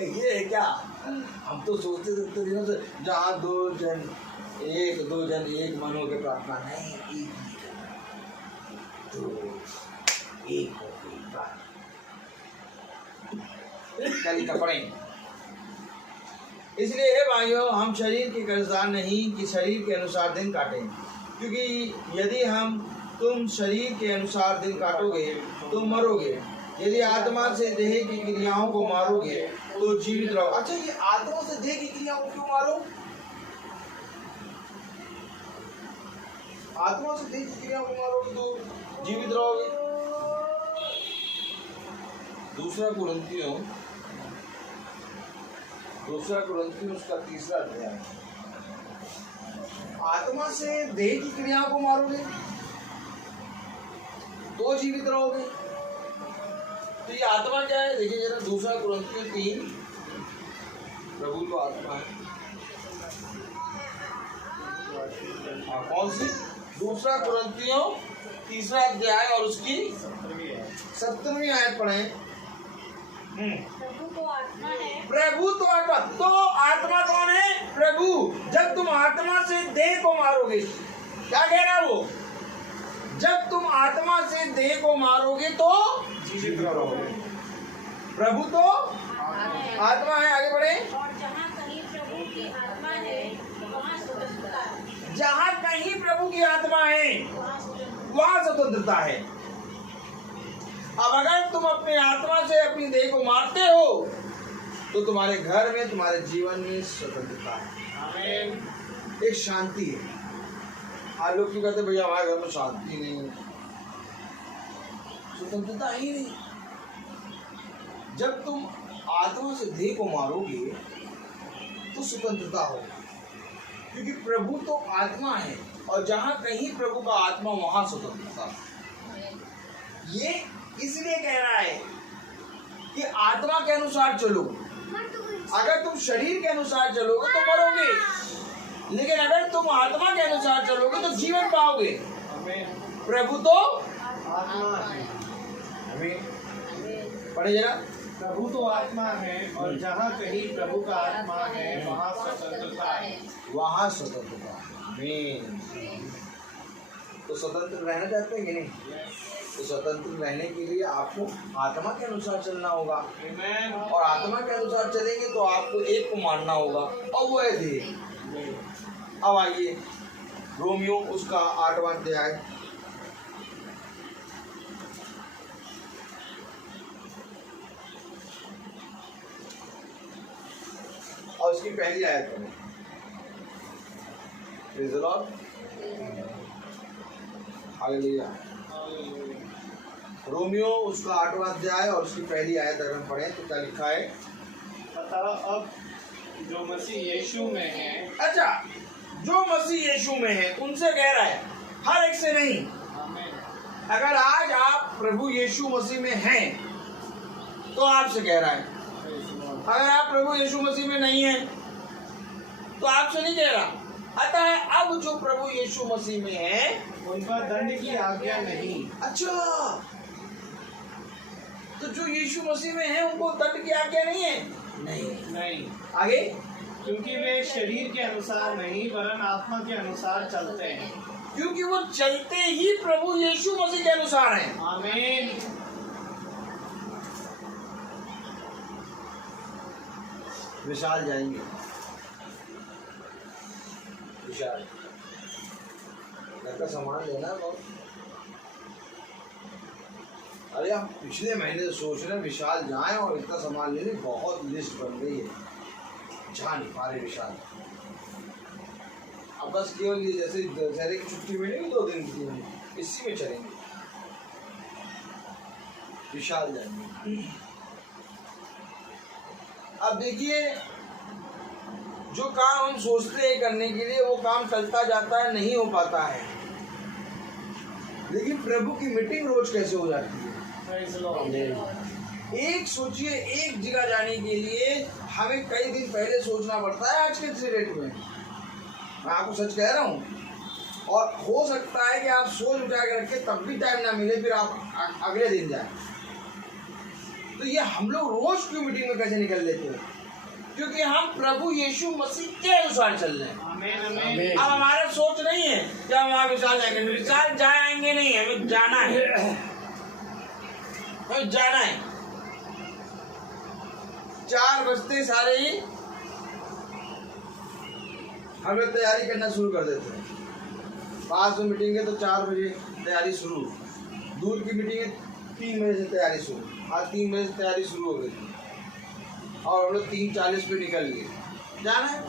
ये है क्या? हम तो सोचते थे दिनों से जहाँ दो जन एक मन होकर प्रार्थना, नहीं, एक तो एक हो गई बात। कल कपड़े। इसलिए हे भाइयों, हम शरीर के कर्जदार नहीं कि शरीर के अनुसार दिन काटें, क्योंकि यदि तुम शरीर के अनुसार दिन काटोगे तो मरोगे, यदि आत्मा से देह की क्रियाओं को मारोगे तो जीवित रहो। अच्छा, ये आत्मा से देह की क्रियाओं को क्यों मारो? आत्मा से देह की क्रियाओं को मारोगे तो जीवित रहोगे। दूसरा कुरिन्थियों उसका 3 अध्याय। आत्मा से देह की क्रियाओं को मारोगे तो जीवित रहोगे। तो ये आत्मा क्या है? देखिए जरा, दूसरा कुरिन्थियों 3, प्रभु तो आत्मा है। कौन सी? दूसरा कुरिन्थियों 3 अध्याय और उसकी 17वीं आयत पढ़ें। प्रभु तो आत्मा है। प्रभु तो आत्मा, तो आत्मा कौन है? प्रभु। जब तुम आत्मा से देह को मारोगे, क्या कह रहा है वो? जब तुम आत्मा से देह को मारोगे तो जीवित रहोगे। प्रभु तो आत्मा है। आगे बढ़े। और जहाँ कहीं प्रभु की आत्मा है वहाँ स्वतंत्रता है। जहाँ कहीं प्रभु की आत्मा है वहाँ स्वतंत्रता है। अब अगर तुम अपनी आत्मा से अपनी देह को मारते हो तो तुम्हारे घर में, तुम्हारे जीवन में स्वतंत्रता है। आमीन। एक शांति है। आज लोग क्यों कहते भैया हमारे घर में शांति नहीं, स्वतंत्रता ही नहीं। जब तुम आत्मा से देह को मारोगे तो स्वतंत्रता होगी, क्योंकि प्रभु तो आत्मा है और जहाँ कहीं प्रभु का आत्मा वहाँ स्वतंत्रता। ये इसलिए कह रहा है कि आत्मा के अनुसार चलो। अगर तुम शरीर के अनुसार चलोगे तो मरोगे, लेकिन अगर तुम आत्मा के अनुसार चलोगे तो जीवन पाओगे। प्रभु तो आत्मा है। पढ़े जरा। प्रभु तो आत्मा है और जहाँ कहीं प्रभु का आत्मा है वहाँ स्वतंत्रता है। वहाँ स्वतंत्रता। आमीन। तो स्वतंत्र रहना चाहते हैं कि नहीं? तो स्वतंत्र रहने के लिए आपको आत्मा के अनुसार चलना होगा। आमीन। और आत्मा के अनुसार चलेंगे तो आपको एक को मानना होगा, और वो है देह। अब आइए रोमियो उसका 8वां अध्याय। और उसकी पहली आयत पढ़ें। Praise the Lord. Hallelujah. Romeo उसका 8वां अध्याय और उसकी पहली आयत अगर हम पढ़ें तो क्या लिखा है? अतः अब जो मसीह यीशु में है, अच्छा, जो मसीह यीशु में है उनसे कह रहा है, हर एक से नहीं। आमीन। अगर आज आप प्रभु यीशु मसीह में हैं तो आपसे कह रहा है। अगर आप प्रभु यीशु मसीह में नहीं हैं तो आपसे नहीं कह रहा। अतः अब जो प्रभु यीशु मसीह में है उन पर दंड की आज्ञा नहीं। अच्छा, तो जो यीशु मसीह में है उनको दंड की आज्ञा नहीं है? नहीं। आगे, क्योंकि वे शरीर के अनुसार नहीं वरन आत्मा के अनुसार चलते हैं। क्योंकि वो चलते ही प्रभु यीशु मसीह के अनुसार हैं। आमीन। विशाल जाएंगे। विशाल घर का सामान लेना है बहुत। अरे हम पिछले महीने से सोच रहे हैं विशाल जाएं और इतना सामान लेने, बहुत लिस्ट बन गई है, जा नहीं पा रहे विशाल। अब बस केवल ये जैसे दशहरे की छुट्टी मिलेगी 2 दिन की, इसी में चलेंगे, विशाल जाएंगे। अब देखिए, जो काम हम सोचते हैं करने के लिए वो काम चलता जाता है, नहीं हो पाता है। लेकिन प्रभु की मीटिंग रोज कैसे हो जाती है? एक सोचिए, एक जगह जाने के लिए हमें कई दिन पहले सोचना पड़ता है आज के डेट में। मैं आपको सच कह रहा हूँ। और हो सकता है कि आप सोच उठा के रखें तब भी टाइम ना मिले, फिर आप अगले दिन जाए। तो ये हम लोग रोज क्यों मीटिंग में कैसे निकल लेते हैं? क्योंकि हम प्रभु यीशु मसीह के अनुसार चल रहे हैं। आमीन, आमीन। अब हमारा सोच नहीं है कि हम वहाँ विशाल जाएंगे, विशाल जाएंगे नहीं, हमें जाना है, हमें जाना है। 4 बजते सारे ही हम लोग तैयारी करना शुरू कर देते हैं। 5 में मीटिंग है तो 4 बजे तैयारी शुरू। दूर की मीटिंग है 3 बजे से तैयारी शुरू। आज 3 बजे से तैयारी शुरू हो गई थी और हम लोग 3:40 पे निकल गए। जाना है,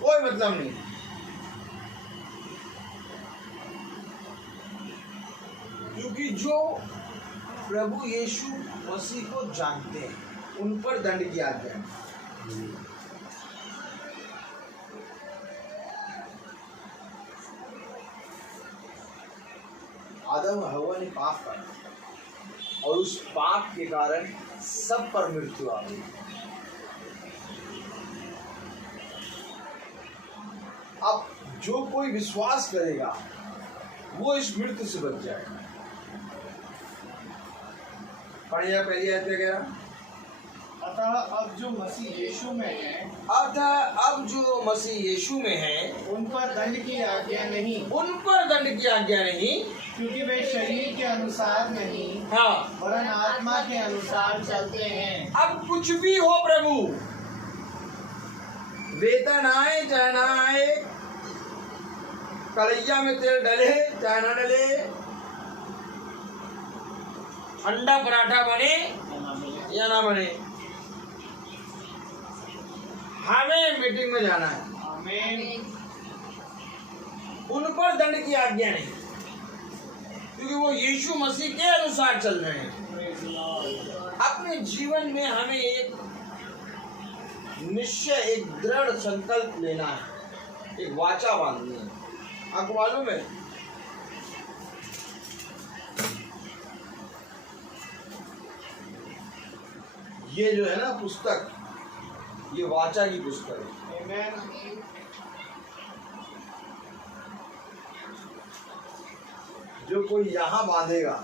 कोई मतलब नहीं। क्योंकि जो प्रभु यीशु मसीह को जानते हैं उन पर दंड की आज्ञा है। आदम और हव्वा ने पाप किया और उस पाप के कारण सब पर मृत्यु आ गई। अब जो कोई विश्वास करेगा वो इस मृत्यु से बच जाएगा। पढ़िए पहली आयत वगैरह। अतः अब जो मसीह यीशु में है, अब जो मसीह यीशु में है उन पर दंड की आज्ञा नहीं, उन पर दंड की आज्ञा नहीं, क्योंकि वे शरीर के अनुसार नहीं, हाँ, वरन आत्मा के अनुसार चलते हैं। अब कुछ भी हो प्रभु, वेतन आए चाहे ना आए, कलैया में तेल डले चाहे ना डले, ठंडा पराठा बने या ना बने, हमें मीटिंग में जाना है। आमीन। उन पर दंड की आज्ञा नहीं, क्योंकि वो यीशु मसीह के अनुसार चल रहे हैं। Praise the Lord। अपने जीवन में हमें एक निश्चय, एक दृढ़ संकल्प लेना है, एक वाचा बांधनी है। आपको मालूम है ये जो है ना पुस्तक, ये वाचा की पुस्तक है। Amen। जो कोई यहाँ बांधेगा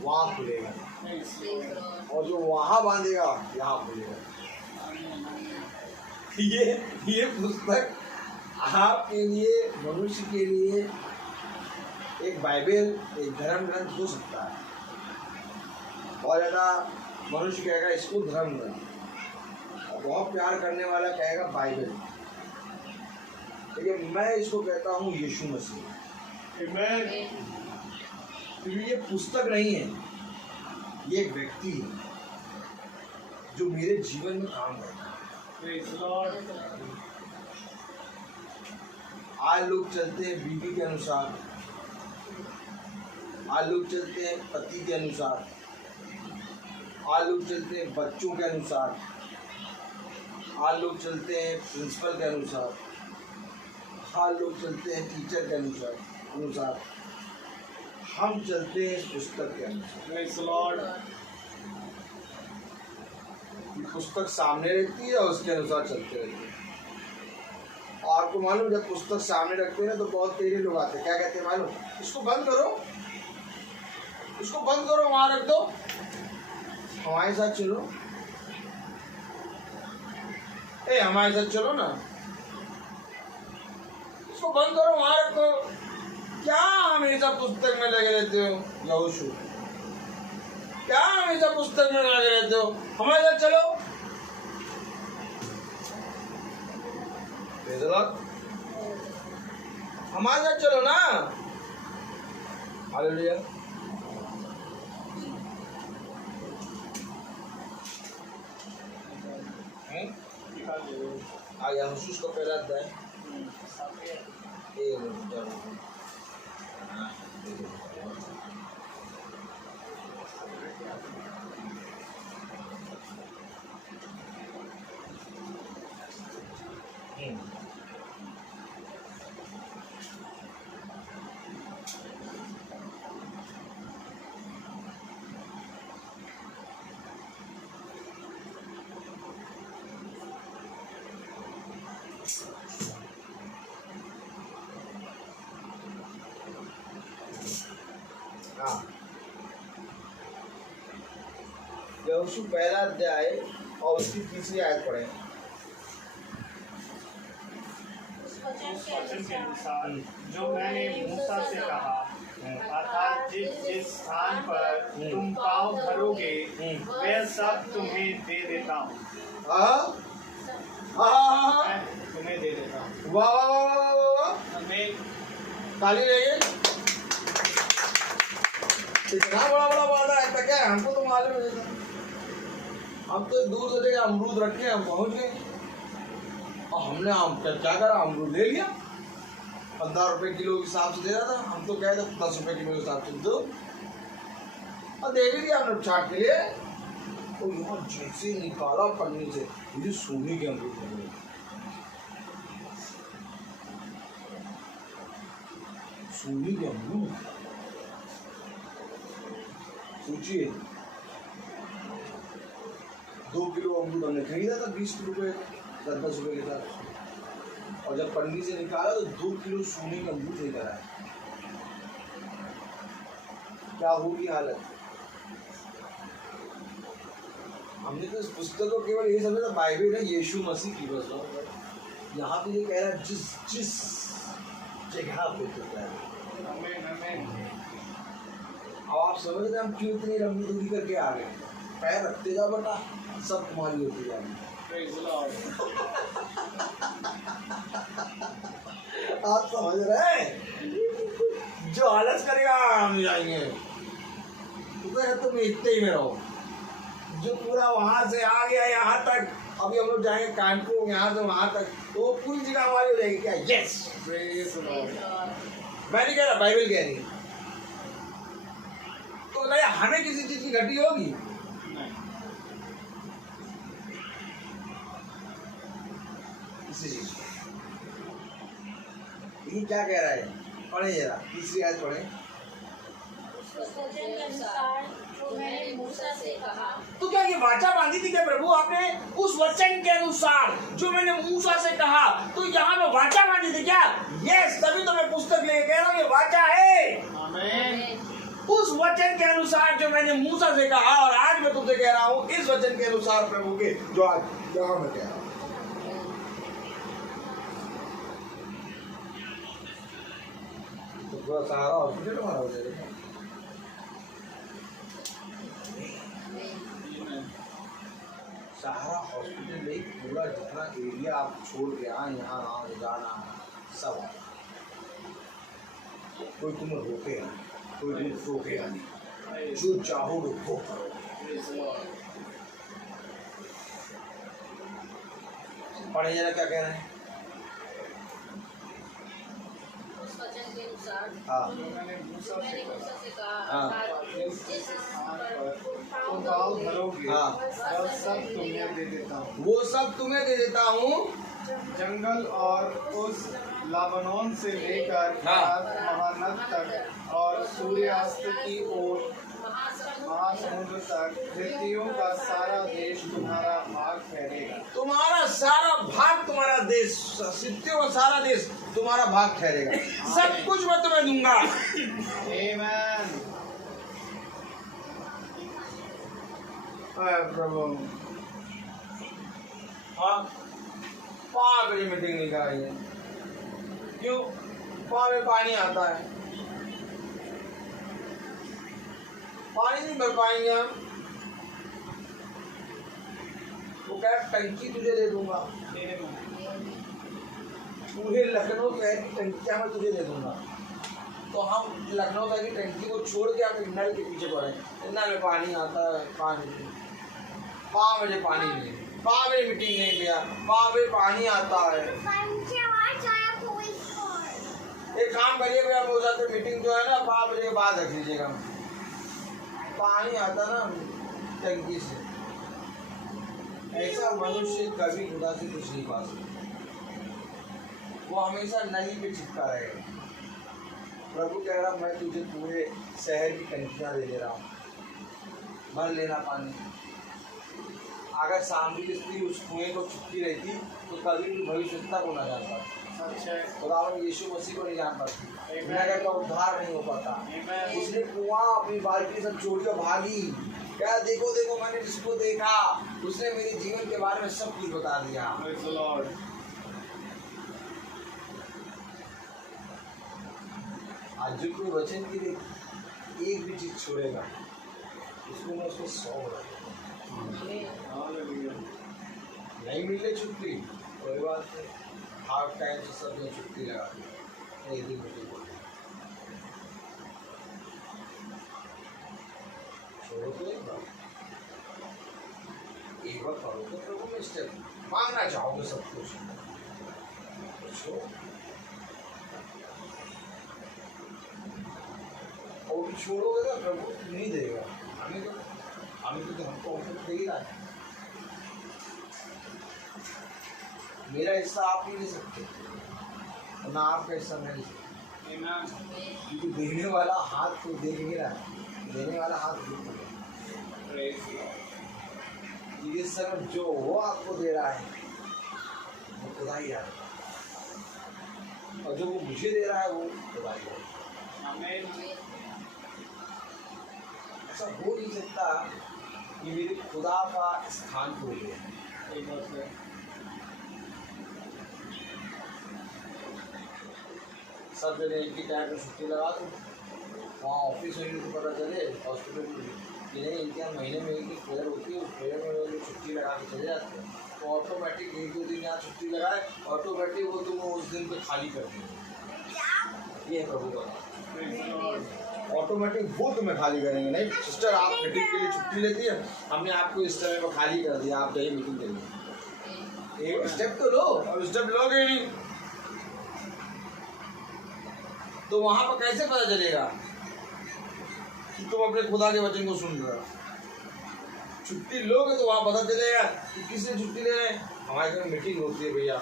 वहाँ खुलेगा, Praise the Lord। और जो वहाँ बांधेगा यहाँ खुलेगा। ये पुस्तक आपके लिए, मनुष्य के लिए एक बाइबल, एक धर्म ग्रंथ हो सकता है। बहुत ज़्यादा मनुष्य कहेगा इसको धर्म ग्रंथ, और बहुत प्यार करने वाला कहेगा बाइबल, लेकिन मैं इसको कहता हूँ यीशु मसीह। Amen। क्योंकि ये पुस्तक नहीं है, ये एक व्यक्ति है जो मेरे जीवन में काम करता है। Praise the Lord। आज लोग चलते हैं बीवी के अनुसार, आज लोग चलते हैं पति के अनुसार, आज लोग चलते हैं बच्चों के अनुसार, आज लोग चलते हैं प्रिंसिपल के अनुसार, आज लोग चलते हैं टीचर के अनुसार। हम चलते हैं इस पुस्तक के अनुसार। Praise the Lord। ये पुस्तक सामने रहती है और उसके अनुसार चलते रहते हैं। और आपको मालूम, जब पुस्तक सामने रखते हैं ना तो बहुत तेरे लोग आते हैं, क्या कहते हैं मालूम? इसको बंद करो, इसको बंद करो, वहां रख दो, हमारे साथ चलो, हमारे साथ चलो ना, इसको बंद करो, वहां रखो। क्या हमेशा पुस्तक में लगे रहते हो यहोशू? क्या हमेशा पुस्तक में लगे रहते हो? हमारे साथ चलो। हमारे साथ चलो ना। हालेलुया। आ गया महसूस को पहला अध्याय। यहोशू पहला अध्याय और उसकी 3री आयत पढ़े। उस उस वचन के अनुसार जो मैंने मूसा से कहा, अर्थात जिस स्थान पर तुम पाँव धरोगे वह सब तुम्हें दे देता हूँ। मैं तुम्हें दे देता हूँ। वाह वाह वाह वाह वाह वाह, हमें ताली देंगे। इतना बड़ा बड़ा वादा है तो क्या है? हमको तो मालूम है, हम तो दूर से देखे अमरूद रखे हम पहुंच गए और हमने आम क्या करा, अमरूद ले लिया। 15 रुपए किलो के हिसाब से दे रहा था, हम तो कह रहे 10 रुपए किलो के हिसाब से दो और दे भी दिया हमने छाट के लिए। तो यहाँ जैसे निकाला पन्नी से, मुझे सोने के अमरूद मिले। सोने के अमरूद, सोचिए 2 किलो अमरूद हमने खरीदा था 20 रुपए 10 रुपए के साथ, और जब पन्नी से निकाला तो 2 किलो सोने का अमरूद लेकर आया। क्या होगी हालत? हमने तो इस पुस्तक को केवल ये समझा बाइबल है यीशु मसीह की, बस यहाँ पे ये कह रहा है जिस जगह पे तो है। अब आप समझ रहे हम क्यों इतनी लंबी दूरी करके आ गए? पैर रखते जाओ बेटा, सब तुम्हारी होती जाएगी। आप समझ रहे हैं? जो आलस करेगा हम जाएंगे, तुम इतने ही में रहो। जो पूरा वहां से आ गया यहाँ तक, अभी हम लोग जाएंगे कानपुर, यहाँ से वहां तक, तो वो पूरी जगह हमारी हो जाएगी। क्या? यस, मैं नहीं कह रहा, बाइबल कह रही। तो नहीं हमें किसी चीज की घटी होगी? किसी चीज। ये क्या कह रहा है? पढ़े जरा 3री आयत पढ़े। उस वचन के अनुसार जो मैंने मूसा से कहा। तो क्या ये वाचा बांधी थी क्या प्रभु आपने? उस वचन के अनुसार जो मैंने मूसा से कहा, तो यहाँ पे वाचा बांधी थी क्या? यस, तभी तो मैं पुस्तक लेके कह रहा हूँ ये वाचा है। आमीन। उस वचन के अनुसार जो मैंने मूसा से कहा, और आज मैं तुमसे कह रहा हूँ इस वचन के अनुसार प्रभु के, जो आज यहाँ मैं कह रहा हूँ। तो पूरा सहारा हॉस्पिटल हमारा हो जाएगा। सहारा हॉस्पिटल में पूरा जितना एरिया आप छोड़ के आए, यहाँ जाना सब, कोई तुम्हें रोकेगा, कोई तुम्हें रोकेगा नहीं, जो चाहोगे वो करोगे। पढ़े जरा क्या कह रहे हैं? उस वचन के अनुसार हाँ मैंने मूसा मैंने मूसा से कहा, हाँ। अर्थात जिस स्थान पर तुम तुम पाँव पाँव धरोगे धरोगे हाँ। वह सब तुम्हें दे देता हूँ। वो सब तुम्हें दे देता हूँ। जंगल और उस लाबानोन से लेकर महानद तक और सूर्यास्त की ओर महासमुद्र तक पृथ्वियों का सारा देश तुम्हारा भाग ठहरेगा। तुम्हारा सारा भाग, तुम्हारा देश, सिद्धियों का सारा देश तुम्हारा भाग ठहरेगा। सब कुछ मैं तुम्हें दूंगा। आमीन। प्रभु हाँ 5 बजे मीटिंग निकाली है। क्यों? 5 में पानी आता है, पानी नहीं भर पाएंगे हम। वो कह टंकी तुझे दे दूंगा, पूरे लखनऊ शहर की टंकियां मैं तुझे दे दूंगा। तो हम लखनऊ शहर की टंकी को छोड़ के हम नल के पीछे पड़े। नल में पानी आता है, पानी 5 बजे पानी नहीं, 5 बजे मीटिंग नहीं भैया, 5 बजे पानी आता है। एक काम करिए भैया, हो जाते मीटिंग जो है ना 5 बजे के बाद रख लीजिएगा। पानी आता ना टंकी से। ऐसा मनुष्य कभी खुदा से कुछ नहीं पा सकता, वो हमेशा नली पे चिपका रहेगा। प्रभु कह रहा मैं तुझे पूरे शहर की टंकियां दे रहा हूँ, भर लेना पानी। अगर सामने की स्त्री उस कुएं को चुपकी रहती तो कभी भी भविष्यता को न जान पाती, खुदावन यीशु मसीह को नहीं जान पाती, उद्धार नहीं हो पाता। उसने कुआं अपनी बाल्टी सब छोड़ के भागी, क्या देखो देखो मैंने जिसको देखा उसने मेरे जीवन के बारे में सब कुछ बता दिया। Praise the Lord. आज जो कोई वचन के लिए एक भी चीज छोड़ेगा उसको मैं उसको 100 बना Hallelujah. नहीं मिले छुट्टी कोई बात नहीं, हाफ टाइम से सब ने छुट्टी लगा दी, एक दिन मुझे बोल छोड़ो तो एक बार करो तो प्रभु में स्टेप मांगना चाहोगे सब कुछ पूछो, और भी छोड़ोगे तो प्रभु नहीं देगा। हमें तो हमको ऑफर दे ही रहा है। मेरा हिस्सा आप नहीं ले सकते और ना आपका हिस्सा मैं ले सकता, Amen. क्योंकि देने वाला हाथ तो दे नहीं रहा है, देने वाला हाथ दे रहा है। Praise the Lord. ये सब जो वो आपको दे रहा है वो खुदा ही है, और जो वो मुझे दे रहा है वो खुदा ही है। Amen. ऐसा हो नहीं सकता कि मेरे खुदा का स्थान को ले। एक बार फिर. सब जगह एक ही टाइम पे छुट्टी लगा दूँ, वहाँ ऑफिस में भी पता चले, हॉस्पिटल में भी नहीं, इनके यहाँ महीने में एक फेयर होती है, उस फेयर में वो छुट्टी लगा के चले जाते हैं, तो ऑटोमेटिक 1-2 दिन यहाँ छुट्टी लगाए, ऑटोमेटिक वो तुम उस दिन पे खाली कर देंगे। ये है प्रभु का, Praise the Lord. ऑटोमेटिक वो तुम्हें खाली करेंगे। नहीं सिस्टर आप मीटिंग के लिए छुट्टी लेती है, हमने आपको इस समय में खाली कर दिया, आप जाइए मीटिंग करिए। एक स्टेप तो लो, और स्टेप लोगे ही नहीं तो वहां पर कैसे पता चलेगा कि तुम अपने खुदा के वचन को सुन रहे हो? छुट्टी लोगे तो वहां पता चलेगा कि किसने छुट्टी ले रहे हैं। हमारे घर में मीटिंग होती है भैया,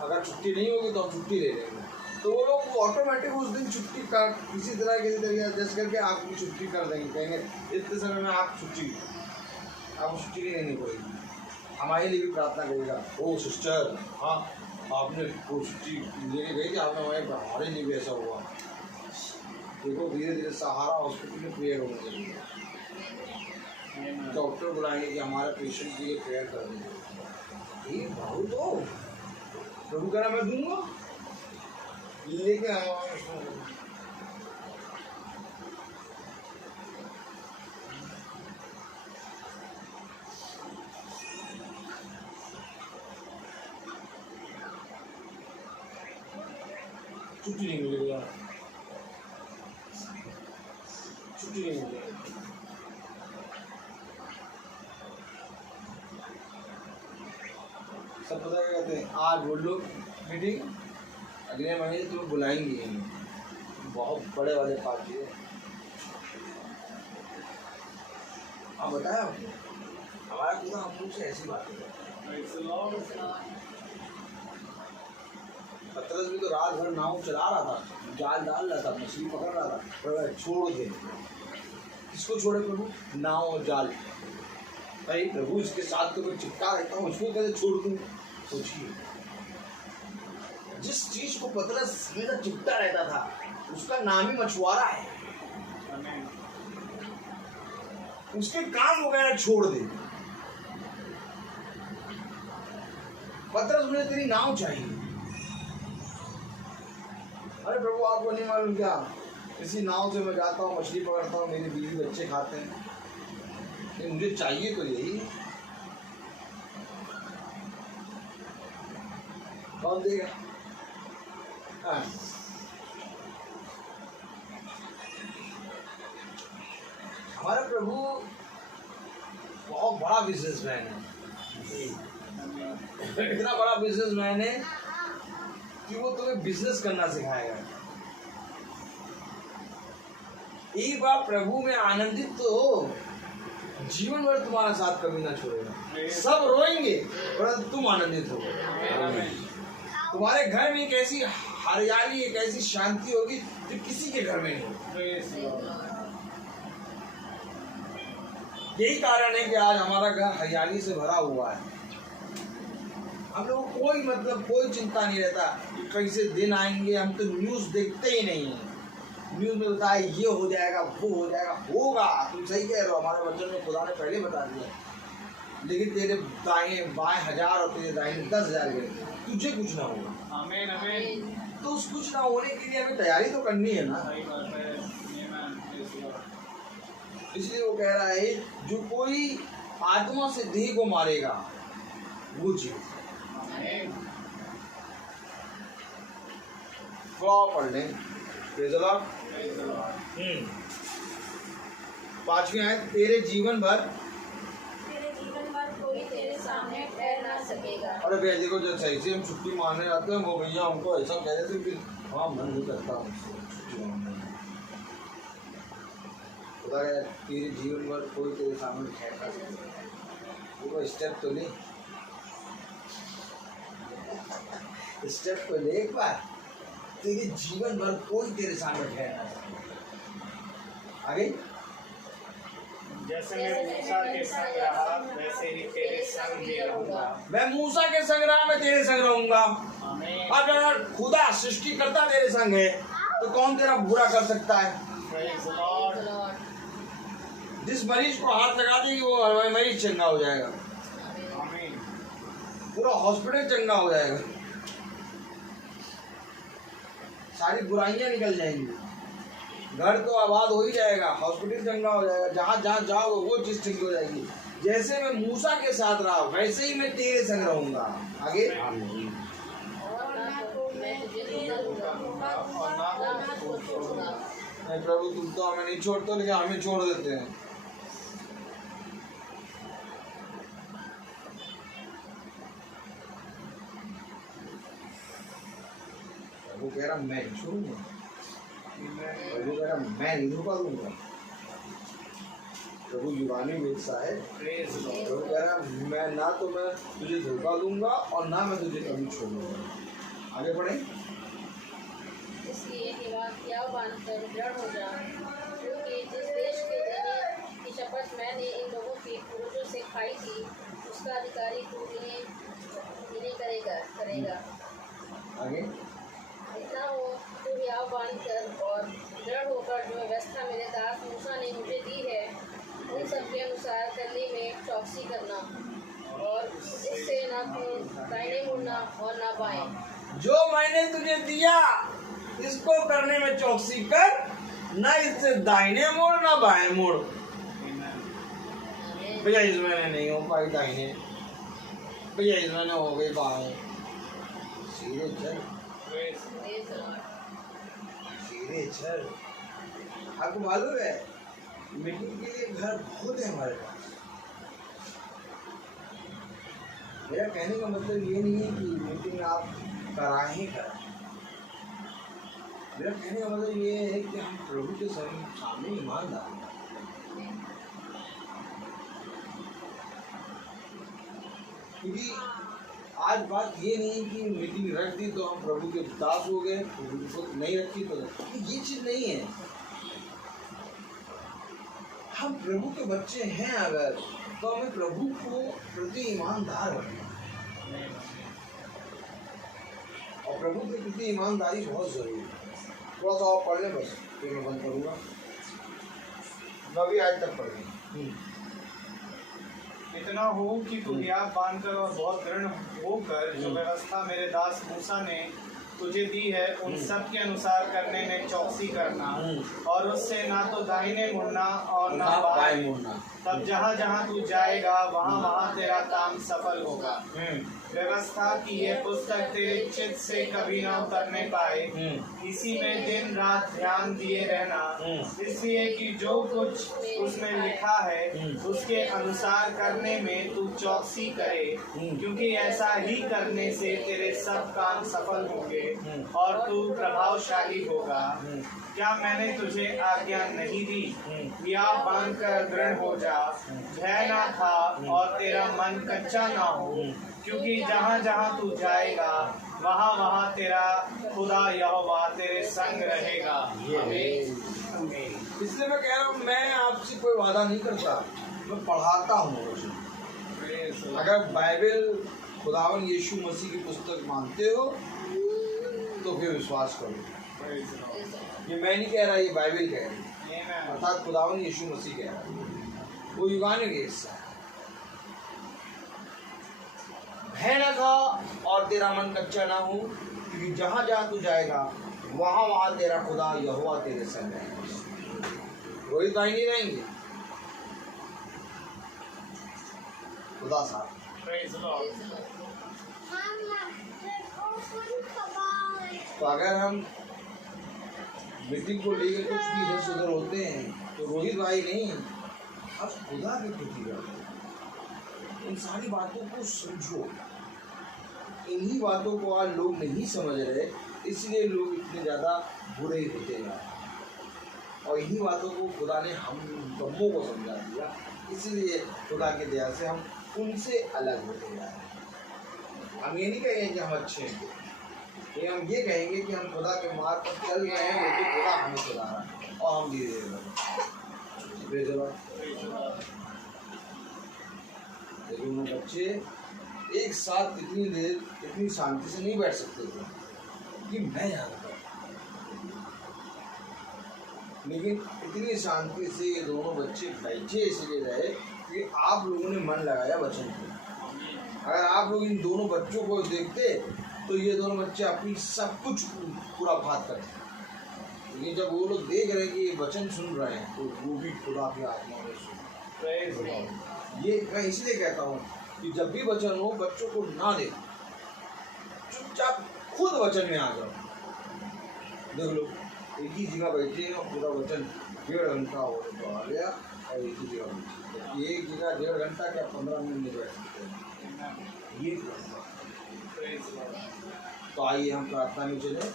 अगर छुट्टी नहीं होगी तो हम छुट्टी ले लेंगे, तो वो लोग ऑटोमेटिक उस दिन छुट्टी का किसी तरीके एडजस्ट करके आपकी छुट्टी कर देंगे, कहेंगे इतने समय में आप छुट्टी नहीं लेनी पड़ेगी। हमारे लिए भी प्रार्थना करेगा, ओ सिस्टर हाँ आपने वो छुट्टी लेके गई थी, हमारे लिए भी ऐसा हुआ। देखो धीरे धीरे सहारा हॉस्पिटल में प्रेयर होने लगी, डॉक्टर बुलाएंगे कि हमारे पेशेंट के लिए प्रेयर कर देंगे। भाऊ तो प्रभु करा मैं दूंगा लेके आया। छुट्टी नहीं मिलेगी यार, छुट्टी नहीं मिलेगी। सब पता क्या कहते हैं, आज बोल लो मीटिंग, अगले महीने तुम्हें बुलाएंगे, बहुत बड़े वाले पार्टी है। आप बताया हमारा खुदा हम लोग से ऐसी बात है। Praise the Lord. पतरस भी तो रात भर नाव चला रहा था, जाल डाल रहा था, मछली पकड़ रहा था, पर छोड़ दे। किसको छोड़े प्रभु? नाव और जाल। भाई प्रभु इसके साथ तो मैं चिपका रहता हूँ, उसको कैसे छोड़ दूँ? सोचिए, जिस चीज को पतरस हमेशा चिपटा रहता था उसका नाम ही मछुआरा है। Amen. उसके काम वगैरह छोड़ दे। पतरस मुझे तेरी नाव चाहिए। अरे प्रभु आपको नहीं मालूम क्या, इसी नाव से मैं जाता हूँ, मछली पकड़ता हूँ, मेरी बीवी बच्चे खाते हैं, नहीं मुझे चाहिए तो यही। कौन देगा? हाँ। हमारा प्रभु बहुत बड़ा बिजनेसमैन है, इतना बड़ा बिजनेसमैन है कि वो तुम्हें बिजनेस करना सिखाएगा। एक बार प्रभु में आनंदित तो हो, जीवन भर तुम्हारा साथ कभी ना छोड़ेगा। सब रोएंगे परंतु तुम आनंदित हो। तुम्हारे घर में एक ऐसी हरियाली, एक ऐसी शांति होगी जो किसी के घर में नहीं होगी। Praise the Lord. यही कारण है कि आज हमारा घर हरियाली से भरा हुआ है। हम लोगों को कोई चिंता नहीं रहता कि कैसे दिन आएंगे, हम तो न्यूज़ देखते ही नहीं हैं। न्यूज में बताया ये हो जाएगा वो हो जाएगा, होगा। तुम सही कह रहे हो, हमारे वचन में खुदा ने पहले बता दिया। लेकिन तेरे दाएं बाएं 1000 और तेरे दाएं 10,000 गए, तुझे कुछ ना होगा। आमीन आमीन। तो उस कुछ ना होने के लिए हमें तैयारी तो करनी है ना। सही बात है। आमीन, प्रेज़ द लॉर्ड। इसलिए वो कह रहा है जो कोई आत्मा से देह को मारेगा वो जीव। आमीन। पढ़ लें। Praise the lord. Praise the lord. 5वीं आयत, तेरे जीवन भर। तेरे जीवन भर कोई तेरे सामने ठहर ना सकेगा। अरे भैया देखो, जब सही से हम छुट्टी मारने आते हैं वो भैया हमको ऐसा कह रहे थे कि हाँ मन नहीं करता मुझसे छुट्टी मारने। खुदा कह तेरे जीवन भर कोई तेरे सामने ठहर ना सकेगा। देखो स्टेप तो ले, स्टेप तो ले एक बार। तेरे जीवन भर कोई तेरे सामने ठहर ना सकेगा। आगे जैसे मैं मूसा के संग रहा वैसे ही तेरे संग भी रहूंगा। मैं मूसा के संग रहा, मैं तेरे संग रहूंगा। आमीन। अब अगर खुदा सृष्टिकर्ता तेरे संग है तो कौन तेरा बुरा कर सकता है? Praise the Lord. जिस मरीज को हाथ लगा देगी वो मरीज चंगा हो जाएगा, आमीन। पूरा हॉस्पिटल चंगा हो जाएगा, सारी बुराइयां निकल जाएंगी, घर तो आबाद हो ही जाएगा, हॉस्पिटल चंगा हो जाएगा, जहाँ जहाँ जाओ वो चीज ठीक हो जाएगी। जैसे मैं मूसा के साथ रहा वैसे ही मैं तेरे संग रहूंगा। आगे और ना तो मैं तुझे छोड़ूंगा और ना मैं तुझको छोड़ूंगा। नहीं प्रभु, तुम तो हमें नहीं छोड़ते लेकिन हमें छोड़ देते हैं। प्रभु कह रहा मैं नहीं छोड़ूंगा, प्रभु कह रहा मैं नहीं धोखा दूंगा। प्रभु युवानी मिलता है। Praise the Lord. प्रभु कह रहा मैं ना तो मैं तुझे धोखा दूंगा और ना मैं तुझे कभी छोड़ूंगा। आगे बढ़े। इसलिए कि वाक्या बांधकर दृढ़ हो जा, क्योंकि जिस देश के देने की शपथ मैंने इन लोगों के पूर्वजों से खाई थी उसका अधिकारी तू इन्हें करेगा। आगे इतना हो तू याव बांधकर और दृढ़ होकर जो व्यवस्था मेरे दास मूसा ने मुझे दी है उन सब के अनुसार करने में चौकसी करना, और इससे ना तो दाहिने मुड़ना और ना बाएं। जो मैंने तुझे दिया इसको करने में चौकसी कर, ना इससे दाहिने मोड़ ना बाएं मोड़। भैया इस महीने नहीं हो पाई दाहिने, भैया इस महीने हो गई बाएं। सीधे चल, सीधे चल। आपको मालूम है मीटिंग के लिए घर बहुत है हमारे पास। मेरा कहने का मतलब ये नहीं है कि मीटिंग आप कराएं ही कराएं। मेरा कहने का मतलब ये है कि हम प्रभु के सामने ईमानदार हैं। क्योंकि आज बात ये नहीं कि मीटिंग रख दी तो हम प्रभु के दास हो गए, प्रभु को नहीं रखी तो ये चीज नहीं है। हम प्रभु के बच्चे हैं अगर तो हमें प्रभु को प्रति ईमानदार बनना, और प्रभु के प्रति ईमानदारी बहुत जरूरी है। थोड़ा सा और पढ़ लें बस, फिर मैं बंद करूँगा। 9वीं आयत तक पढ़ेंगे। इतना हो कि तू याद बांधकर और बहुत दृढ़ होकर जो व्यवस्था मेरे दास मूसा ने तुझे दी है उन सब के अनुसार करने में चौकसी करना, और उससे ना तो दाहिने मुड़ना और ना बाएं मुड़ना। तब जहाँ जहाँ तू जाएगा वहाँ वहाँ तेरा काम सफल होगा। व्यवस्था की ये पुस्तक तेरे चित्त से कभी ना उतरने पाए, इसी में दिन रात ध्यान दिए रहना, इसलिए कि जो कुछ उसमें लिखा है उसके अनुसार करने में तू चौकसी करे, क्योंकि ऐसा ही करने से तेरे सब काम सफल होंगे और तू प्रभावशाली होगा। क्या मैंने तुझे आज्ञा नहीं दी? या बांध कर दृढ़ हो जा, भय ना खा और तेरा मन कच्चा ना हो, क्योंकि जहाँ जहाँ तू जाएगा वहाँ वहाँ तेरा खुदा यहोवा तेरे संग रहेगा। इसलिए मैं कह रहा हूँ, मैं आपसे कोई वादा नहीं करता, मैं पढ़ाता हूँ। अगर बाइबल खुदावन यीशु मसीह की पुस्तक मानते हो तो फिर विश्वास करो। ये मैं नहीं कह रहा, ये बाइबल कह रही है, Amen. अर्थात खुदावन यीशु मसीह कह रहा है। वो युगाने के हिस्सा है। भय न खा और तेरा मन कच्चा ना हो, क्योंकि जहां जहां तू जाएगा वहां वहां तेरा खुदा यहोवा तेरे संग रहेगा। रोहित भाई नहीं रहेंगे, खुदा साहब। Praise the Lord. तो अगर हम मीटिंग को लेकर कुछ भी इधर उधर होते हैं तो रोहित भाई नहीं, अब खुदा के प्रति रहो। इन सारी बातों को समझो। इन्हीं बातों को आज लोग नहीं समझ रहे, इसलिए लोग इतने ज़्यादा बुरे होते जा रहे हैं। और इन्हीं बातों को खुदा ने हम सबों को समझा दिया, इसलिए खुदा के दया से हम उनसे अलग होते जा रहे हैं। हम ये नहीं कहेंगे कि हम अच्छे हैं, ये हम ये कहेंगे कि हम खुदा के मार्ग पर चल रहे हैं, लेकिन खुदा हमें सुधारा और हम धीरे धीरे लेकिन वो बच्चे एक साथ इतनी देर इतनी शांति से नहीं बैठ सकते थे कि मैं जानता हूँ, लेकिन इतनी शांति से ये दोनों बच्चे बैठे इसलिए रहे कि आप लोगों ने मन लगाया वचन को। अगर आप लोग इन दोनों बच्चों को देखते तो ये दोनों बच्चे अपनी सब कुछ पूरा बात करते, लेकिन जब वो लोग देख रहे हैं कि ये वचन सुन रहे हैं तो वो भी खुदा की आत्मा में सुन। Praise the Lord. ये मैं इसलिए कहता हूँ कि जब भी वचन हो बच्चों को ना देखो, चुपचाप खुद वचन में आ जाओ। देख लो एक ही जगह बैठे हैं और पूरा वचन 1.5 घंटा हो तो आ गया, और एक ही जगह बैठे, एक जगह 1.5 घंटा क्या 15 मिनट में बैठ सकते हैं। ये Praise the Lord. तो आइए हम प्रार्थना में चले।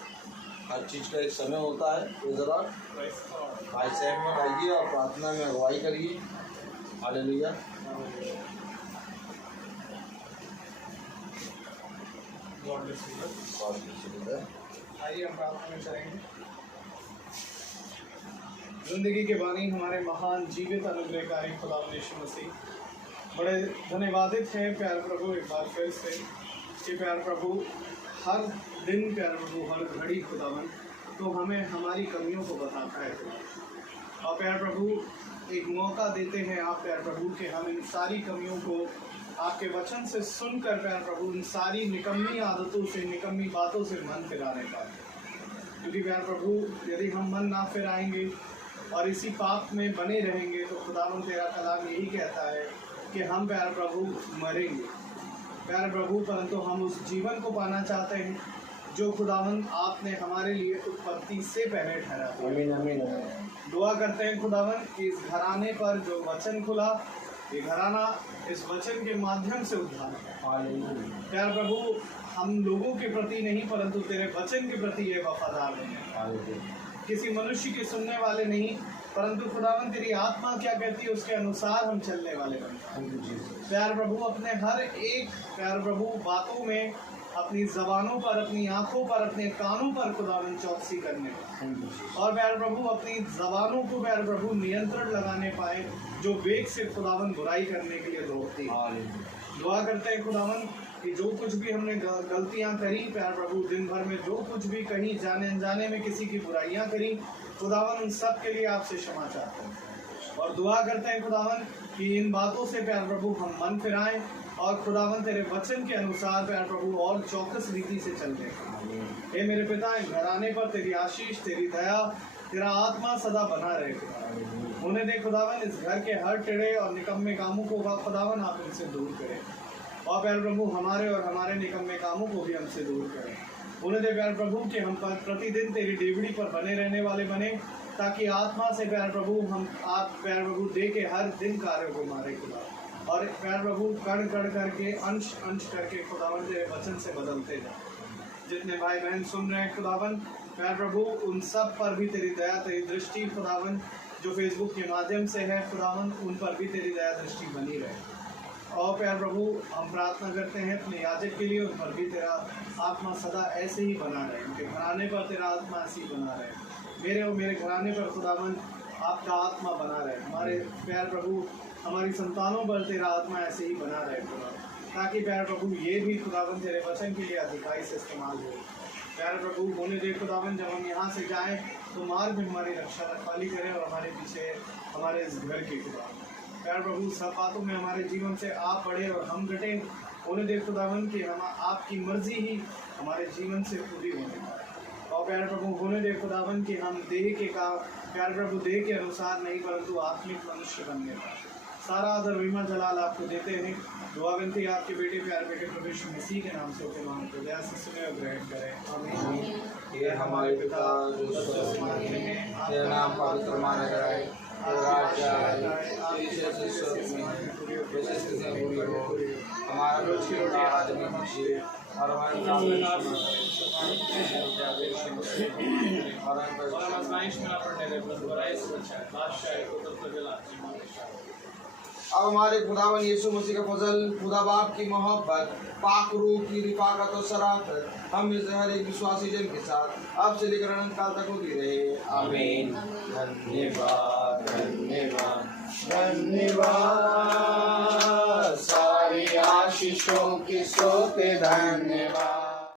हर चीज़ का एक समय होता है। तो ज़रा Praise the Lord. भाई साहब में आइए और प्रार्थना में अगुवाई करिए। हालेलुया। God bless you. आइए हम प्रार्थना में चलेंगे। जिंदगी के बानी हमारे महान जीवित अनुग्रहकारी खुदा यीशु मसीह, बड़े धन्यवादित हैं प्यार प्रभु एक बार फिर से कि प्यार प्रभु हर दिन प्यार प्रभु हर घड़ी खुदावन तो हमें हमारी कमियों को बताता है खुदा। और प्यार प्रभु एक मौका देते हैं आप प्यार प्रभु कि हम इन सारी कमियों को आपके वचन से सुनकर प्यार प्रभु इन सारी निकम्मी आदतों से निकम्मी बातों से मन फिराने का। क्योंकि प्यार प्रभु यदि हम मन ना फिराएंगे और इसी पाप में बने रहेंगे तो खुदावन तेरा कलाम यही कहता है कि हम प्यार प्रभु मरेंगे प्यार प्रभु, परंतु हम उस जीवन को पाना चाहते हैं जो खुदावन आपने हमारे लिए उत्पत्ति से पहले ठहरा था। आमीन आमीन। दुआ करते हैं खुदावन कि इस घराने पर जो वचन खुला, ये घराना इस वचन के माध्यम से उद्धार प्यार प्रभु हम लोगों के प्रति नहीं परंतु तेरे वचन के प्रति ये वफादार हैं। किसी मनुष्य के सुनने वाले नहीं परंतु खुदावन तेरी आत्मा क्या कहती है उसके अनुसार हम चलने वाले बनते हैं। प्यार प्रभु अपने हर एक प्यार प्रभु बातों में अपनी जबानों पर, अपनी आंखों पर, अपने कानों पर खुदावन चौकसी करने और प्यार प्रभु अपनी जबानों को प्यार प्रभु नियंत्रण लगाने पाए जो वेग से खुदावन बुराई करने के लिए दौड़ती है। दुआ करते हैं खुदावन कि जो कुछ भी हमने गलतियां करी प्यार प्रभु दिन भर में जो कुछ भी कहीं जाने अनजाने में किसी की बुराइयां करी खुदावन उन सब के लिए आपसे क्षमा चाहते हैं और दुआ करते हैं खुदावन कि इन बातों से प्यार प्रभु हम मन फिराएं और खुदावन तेरे वचन के अनुसार प्यार प्रभु और चौकस रीति से चलते हैं। हे मेरे पिता इस घराने पर तेरी आशीष, तेरी दया, तेरा आत्मा सदा बना रहे खुदावन। उन्हें दे खुदावन इस घर के हर टेढ़े और निकम्मे कामों को खुदावन आप इनसे दूर करें और प्यार प्रभु हमारे और हमारे निकम्मे कामों को भी हमसे दूर करें। उन्हें दे प्यार प्रभु कि हम प्रतिदिन तेरी डेवड़ी पर बने रहने वाले बने ताकि आत्मा से प्यार प्रभु हम आप प्यार प्रभु दे के हर दिन कार्यों को मारे खुदा और प्यार प्रभु कण कण करके अंश अंश करके खुदावन तेरे वचन से बदलते जाए। जितने भाई बहन सुन रहे हैं खुदावन प्यार प्रभु उन सब पर भी तेरी दया, तेरी दृष्टि खुदावन जो फेसबुक के माध्यम से है खुदावन उन पर भी तेरी दया दृष्टि बनी रहे और प्यार प्रभु हम प्रार्थना करते हैं अपने याजक के लिए उन पर भी तेरा आत्मा सदा ऐसे ही बना रहे, उनके घराने पर तेरा आत्मा ऐसे ही बना रहे, मेरे और मेरे घराने पर खुदावन आपका आत्मा बना रहे, हमारे प्यार प्रभु हमारी संतानों पर तेरा आत्मा ऐसे ही बना रहे खुदा ताकि प्यार प्रभु ये भी खुदावन तेरे वचन के लिए अधिकारी से इस्तेमाल हो। प्यारे प्रभु होने दे खुदावन, जब हम यहाँ से जाएं तो मार्ग में हमारी रक्षा रखवाली करें और हमारे पीछे हमारे इस घर की खुदावन। प्यारे प्रभु सब बातों में हमारे जीवन से आप बढ़े और हम घटे। होने दे खुदावन कि हम आपकी मर्जी ही हमारे जीवन से पूरी होने पाए। और प्यारे प्रभु होने दे खुदावन कि हम देह के का प्यारे प्रभु देह के अनुसार नहीं परंतु आत्मिक मनुष्य बनने पाए। सारा आदर महिमा जलाल आपको देते हैं। दुआ विनती आपके बेटे प्यारे बेटे प्रभु यीशु मसीह के नाम से होते मांगते दया से सुने और ग्रहण करें। आमीन। हे हमारे पिता जो स्वर्ग में है, तेरा नाम पवित्र माना जाए, तेरा राज्य आए, तेरी इच्छा स्वर्ग में है वैसे पृथ्वी में पूरी हो। हमारा रोज की रोटी आज हमें दीजिए और हमारे पाप और हम पर आजमाइश में ना पड़ने दे, बस बुराई से बचाए। बादशाह को तब तक जला। अब हमारे खुदावन यीशु मसीह का फजल, खुदा बाप की मोहब्बत, पाक रूह की रिफाकत और शराफत हम में से हर एक विश्वासी जन के साथ अब से लेकर अनंत काल तक होती रहे। आमीन। धन्यवाद धन्यवाद धन्यवाद, सारी आशीषों की सोते धन्यवाद।